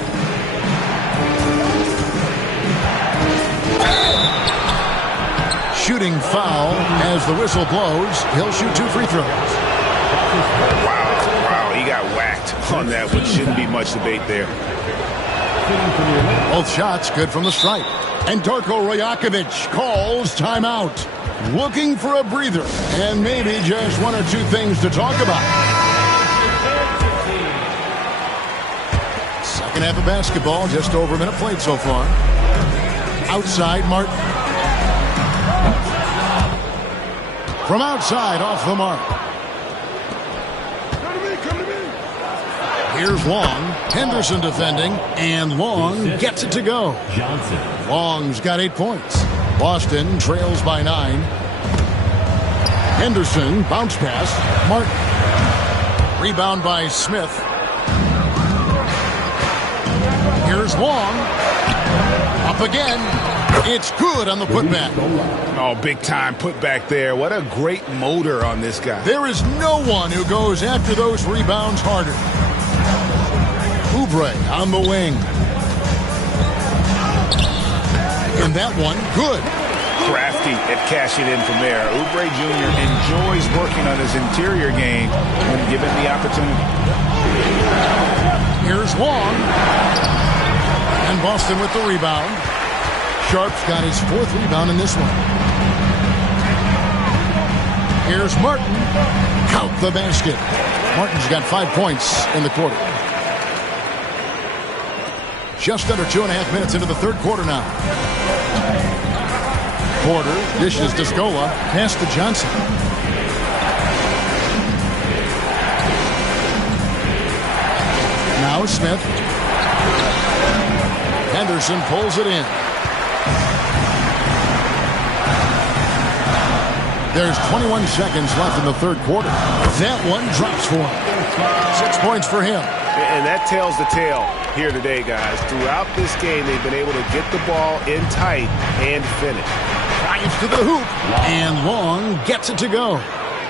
Shooting foul as the whistle blows. He'll shoot 2 free throws. Wow, he got whacked on that, which shouldn't be much debate there. Both shots good from the stripe. And Darko Rajakovic calls timeout. Looking for a breather and maybe just 1 or 2 things to talk about. Second half of basketball, just over a minute played so far. Outside, Martin. From outside, off the mark. Here's Long. Henderson defending, and Long gets it to go. Long's got 8 points. Boston trails by 9. Henderson, bounce pass. Martin. Rebound by Smith. Here's Long. Up again. It's good on the putback. Oh, big time putback there. What a great motor on this guy. There is no one who goes after those rebounds harder. Oubre on the wing. And that one, good. Crafty at cashing in from there. Oubre Jr. enjoys working on his interior game when given the opportunity. Here's Long. And Boston with the rebound. Sharp's got his 4th rebound in this one. Here's Martin. Count the basket. Martin's got 5 points in the quarter. Just under 2.5 minutes into the third quarter now. Porter dishes to Scola. Pass to Johnson. Now Smith. Henderson pulls it in. There's 21 seconds left in the third quarter. That one drops for him. 6 points for him. And that tells the tale here today, guys. Throughout this game, they've been able to get the ball in tight and finish. Drives to the hoop, and Long gets it to go.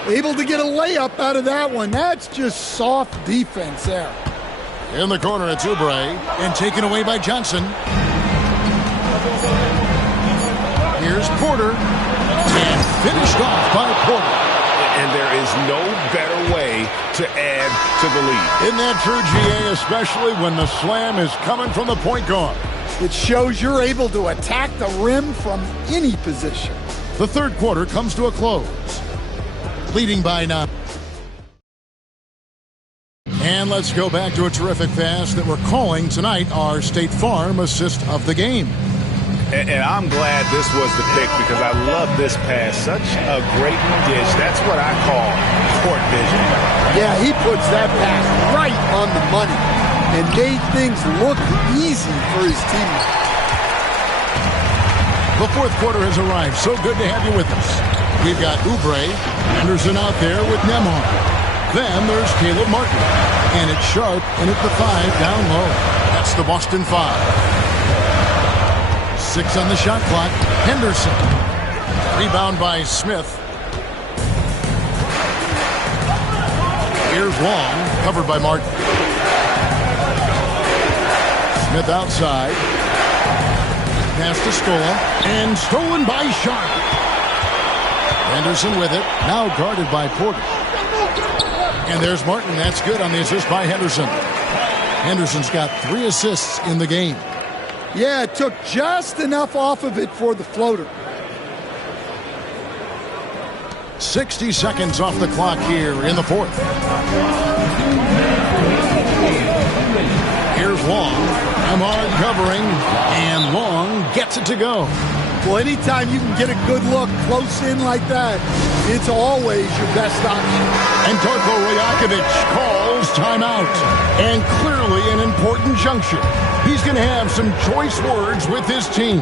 Able to get a layup out of that one. That's just soft defense there. In the corner, it's Oubre, and taken away by Johnson. Here's Porter, and finished off by Porter. And there is no better way to add to the lead. Isn't that true, GA, especially when the slam is coming from the point guard? It shows you're able to attack the rim from any position. The third quarter comes to a close. Leading by 9. And let's go back to a terrific pass that we're calling tonight our State Farm assist of the game. And I'm glad this was the pick because I love this pass. Such a great dish. That's what I call court vision. Yeah, he puts that pass right on the money and made things look easy for his teammates. The fourth quarter has arrived. So good to have you with us. We've got Oubre, Anderson out there with Nembhard. Then there's Caleb Martin. And it's Sharp and at the 5 down low. That's the Boston 5. 6 on the shot clock. Henderson. Rebound by Smith. Here's Long. Covered by Martin. Smith outside. Pass to Scola. And stolen by Sharp. Henderson with it. Now guarded by Porter. And there's Martin. That's good on the assist by Henderson. Henderson's got 3 assists in the game. Yeah, it took just enough off of it for the floater. 60 seconds off the clock here in the fourth. Here's Long. Nembhard covering, and Long gets it to go. Well, anytime you can get a good look close in like that, it's always your best option. And Darko Rajakovic calls timeout. And clearly an important juncture. He's going to have some choice words with his team.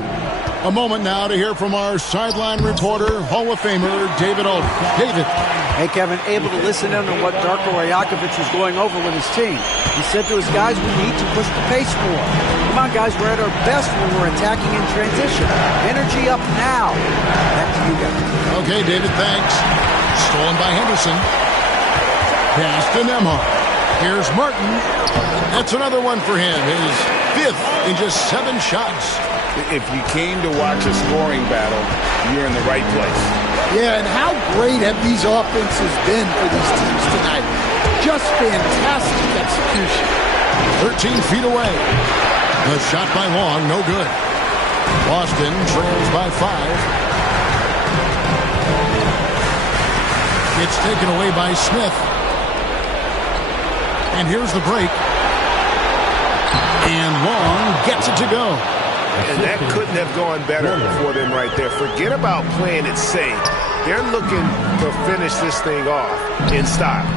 A moment now to hear from our sideline reporter, Hall of Famer David Aldridge. David. Hey, Kevin, able to listen in on what Darko Rajakovic was going over with his team. He said to his guys, we need to push the pace more. Come on, guys, we're at our best when we're attacking in transition. Energy up now. Back to you guys. Okay, David, thanks. Stolen by Henderson. Pass to Nembhard. Here's Martin. That's another one for him. His 5th in just 7 shots. If you came to watch a scoring battle, you're in the right place. Yeah, and how great have these offenses been for these teams tonight? Just fantastic execution. 13 feet away. The shot by Long, no good. Boston trails by 5. It's taken away by Smith. And here's the break. And Long gets it to go. And that couldn't have gone better for them right there. Forget about playing it safe. They're looking to finish this thing off in style.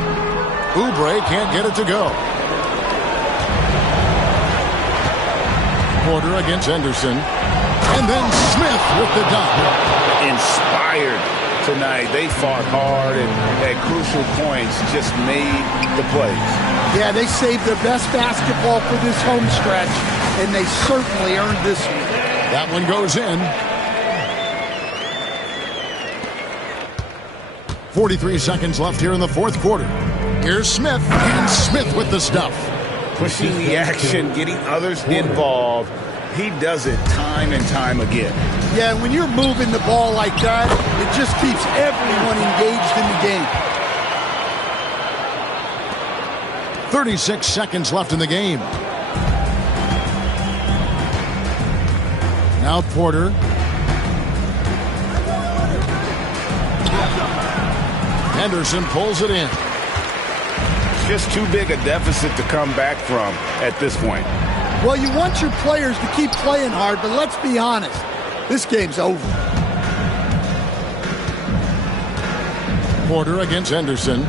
Oubre can't get it to go. Porter against Henderson. And then Smith with the dunk. Inspired tonight. They fought hard and at crucial points just made the plays. Yeah, they saved their best basketball for this home stretch, and they certainly earned this one. That one goes in. 43 seconds left here in the fourth quarter. Here's Smith, and Smith with the stuff. Pushing the action, getting others involved. He does it time and time again. Yeah, when you're moving the ball like that, it just keeps everyone engaged in the game. 36 seconds left in the game. Now Porter. Henderson pulls it in. Just too big a deficit to come back from at this point. Well, you want your players to keep playing hard, but let's be honest. This game's over. Porter against Henderson.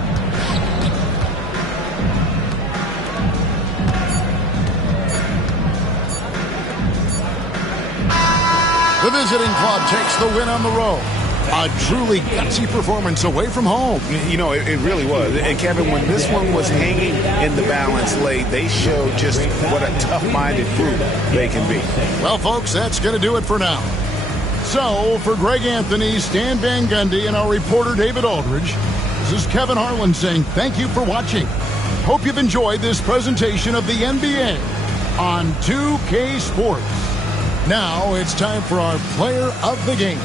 The visiting club takes the win on the road. A truly gutsy performance away from home. You know, it really was. And Kevin, when this one was hanging in the balance late, they showed just what a tough-minded group they can be. Well, folks, that's going to do it for now. So, for Greg Anthony, Stan Van Gundy, and our reporter David Aldridge, this is Kevin Harlan saying thank you for watching. Hope you've enjoyed this presentation of the NBA on 2K Sports. Now it's time for our player of the game.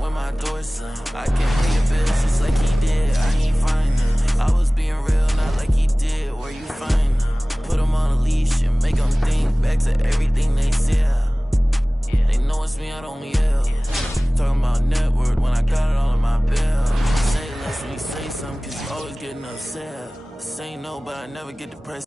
When my door slam, I can't pay your bills just like he did. I ain't fine now. I was being real, not like he did. Where you find now? Put him on a leash and make him think back to everything they said. They know it's me, I don't yell. Talking about network when I got it all in my bill. Say less when you say something, cause you always getting upset. Say no, but I never get depressed.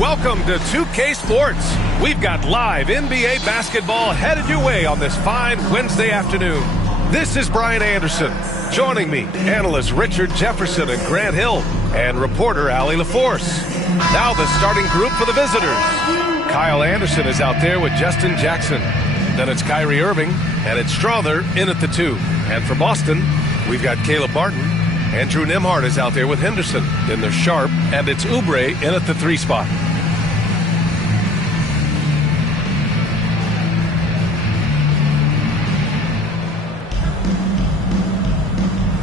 Welcome to 2K Sports. We've got live NBA basketball headed your way on this fine Wednesday afternoon. This is Brian Anderson. Joining me, analysts Richard Jefferson and Grant Hill, and reporter Allie LaForce. Now the starting group for the visitors. Kyle Anderson is out there with Justin Jackson. Then it's Kyrie Irving, and it's Strother in at the 2. And for Boston, we've got Caleb Barton. Andrew Nembhard is out there with Henderson. Then there's Sharp, and it's Oubre in at the 3 spot.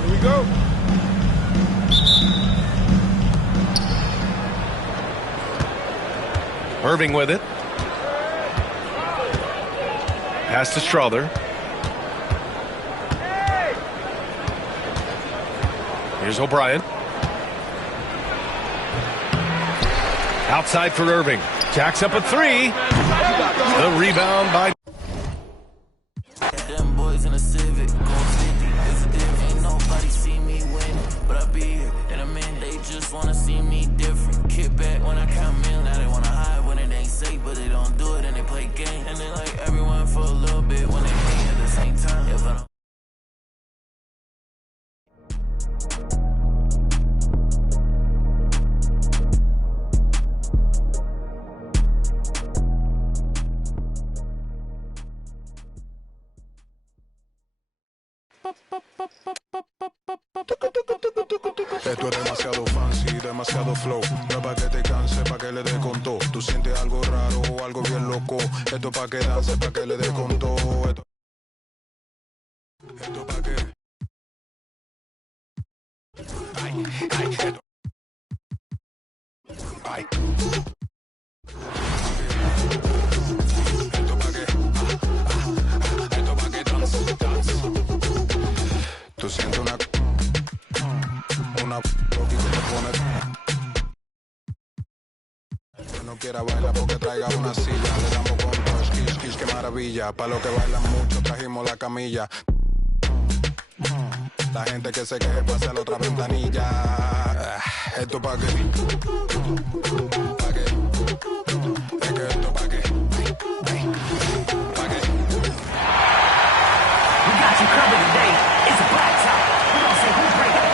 Here we go. Irving with it. Pass to Strother. Here's O'Brien. Outside for Irving. Jacks up a 3. The rebound by... Them boys in a Civic, going 50. It's a different. Ain't nobody see me win, but I be here in a minute. They just wanna see me different. Kick back when I come in. Now they wanna hide when it ain't safe, but they don't do it and they play games. And they like everyone for a little bit when they hate at the same time. If I don't... Esto es demasiado fancy, demasiado flow. No es pa' que te canse, pa' que le dé con todo. Tú sientes algo raro o algo bien loco. Esto es pa' que danse, pa' que le dé con todo. Esto pa' que... Ay, ay, esto. Ay. Esto pa' que... Esto pa' que danse, danse. Tú sientes una que te pone. Que no quiera bailar porque traiga una silla. Le damos con dos, kish, kish, qué maravilla. Pa' los que bailan mucho trajimos la camilla. La gente que se queje pasa a la otra ventanilla. Esto pa' que. Pa' que. Es que esto pa' que. Pa' que. We got you covered today. It's a black top. We gon' say who break it.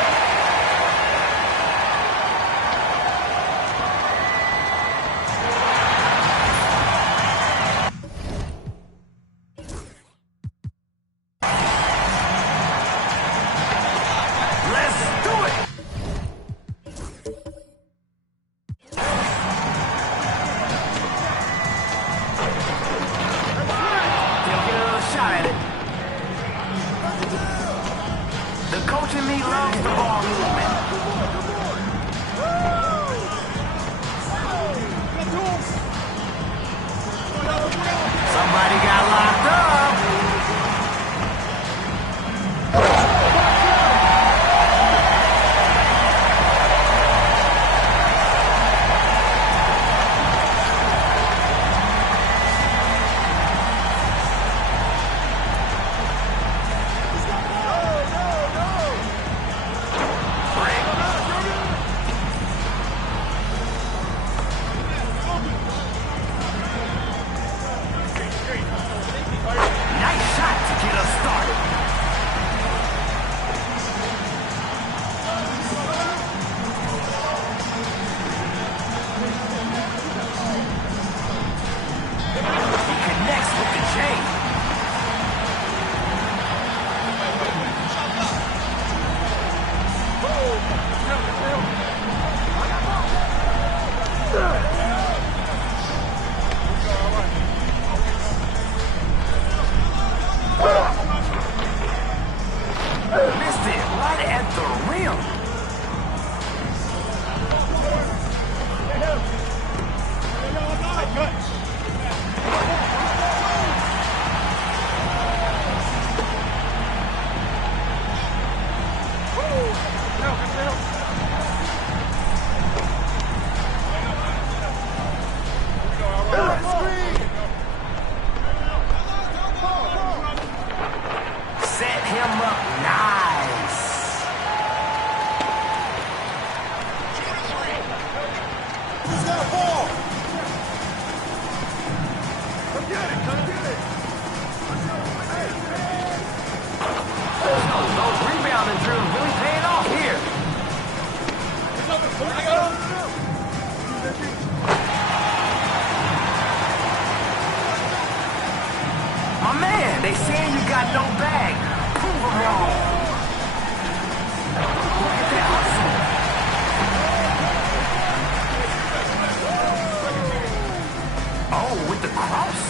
Set him up nice. Who's got a ball? Come get it, come get it. Those rebounding drills really paying off here. My man, they saying you got no bag. Prove them wrong. Look at that hustle. Oh, with the cross.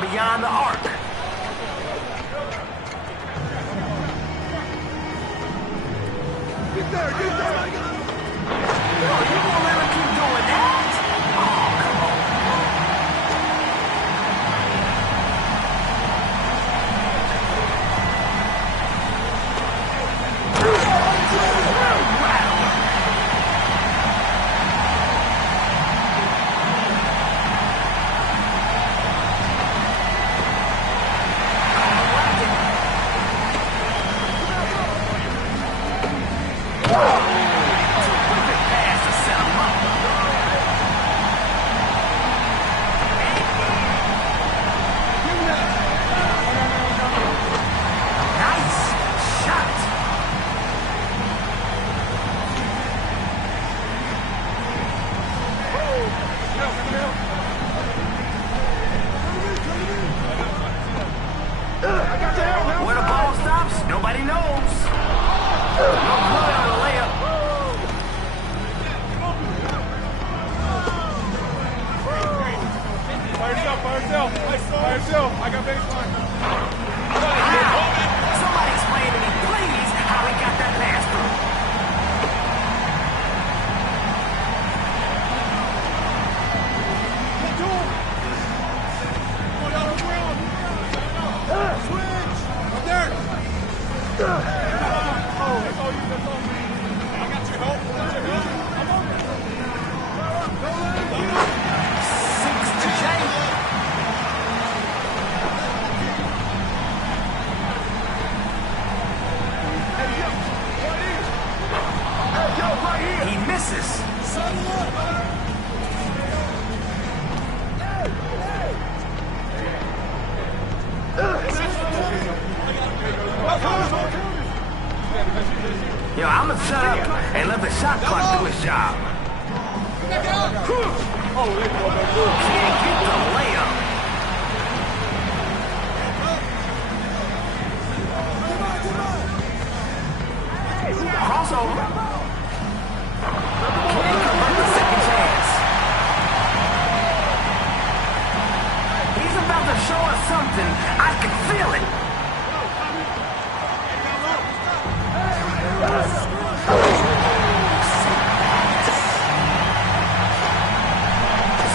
Beyond the arc. Get there, get there. You won't let him keep doing that? Oh, come on. Pass to center He misses. Yo, I'm gonna shut up and let the shot clock do its job. Can't get the layup. Crossover. Can't convert the second chance. He's about to show us something. I can feel it.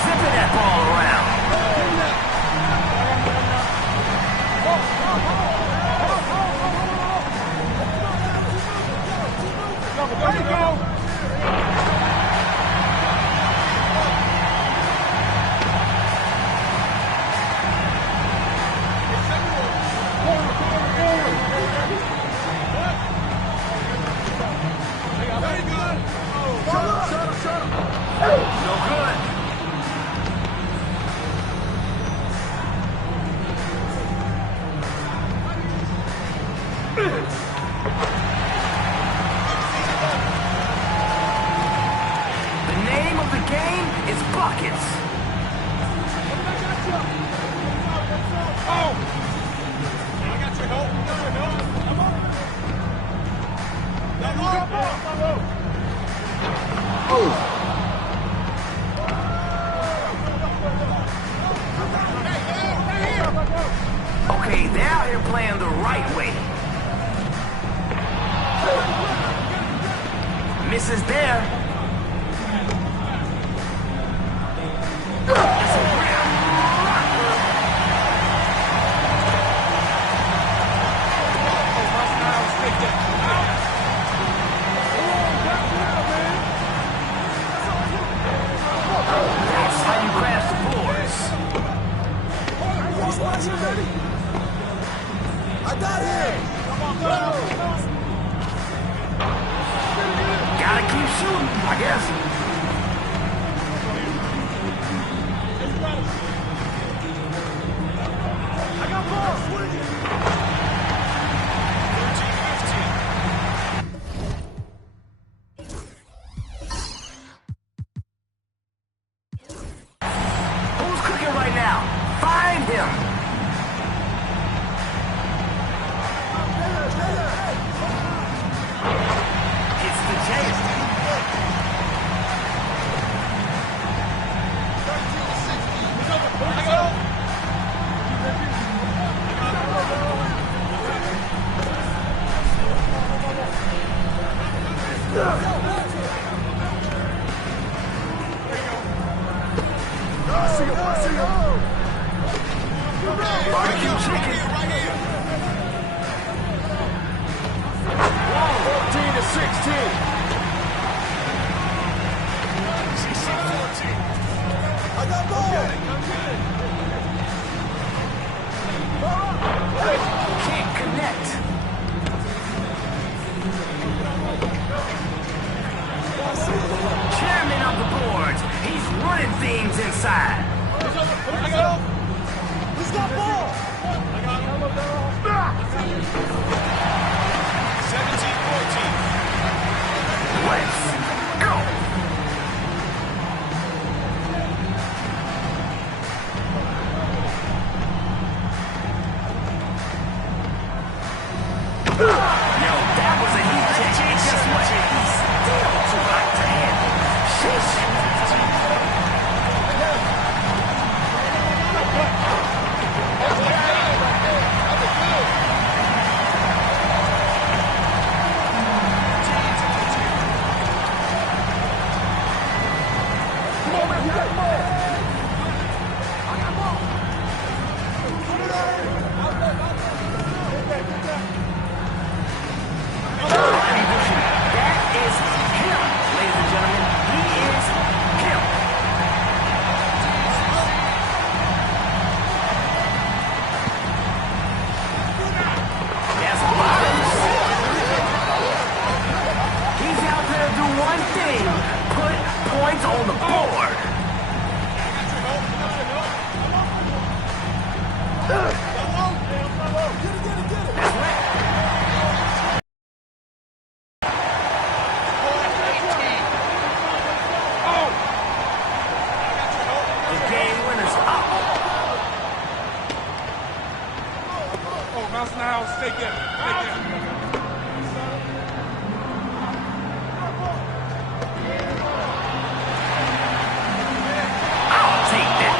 Zipping that ball around. There you go. No good. The name of the game is buckets. Oh! I got your help. Okay, they're out here playing the right way. Misses there. It's a wrap. That's how you crash the boards. I got him. Gotta keep shooting, I guess. I got balls. Who's cooking right now? Find him. It's the Jay. Barbecue chicken. 14 to 16. I got ball. Can't connect. Chairman of the boards. He's running things inside. He's got ball. 17-14. Let's go. Yo, that was a heat check. And guess what? He's still too hot to handle. Sheesh. one thing. Put points on the board. The game winner's up. Oh, mouse in the house. Take that. Take that.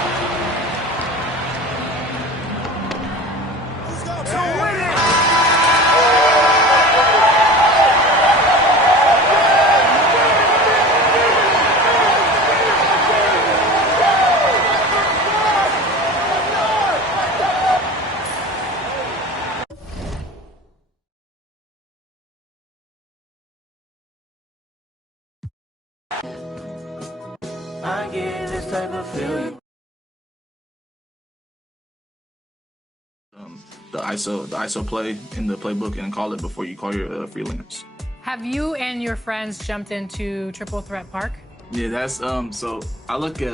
I get this type of feeling. The ISO play in the playbook and call it before you call your freelance. Have you and your friends jumped into Triple Threat Park? Yeah, that's so I look at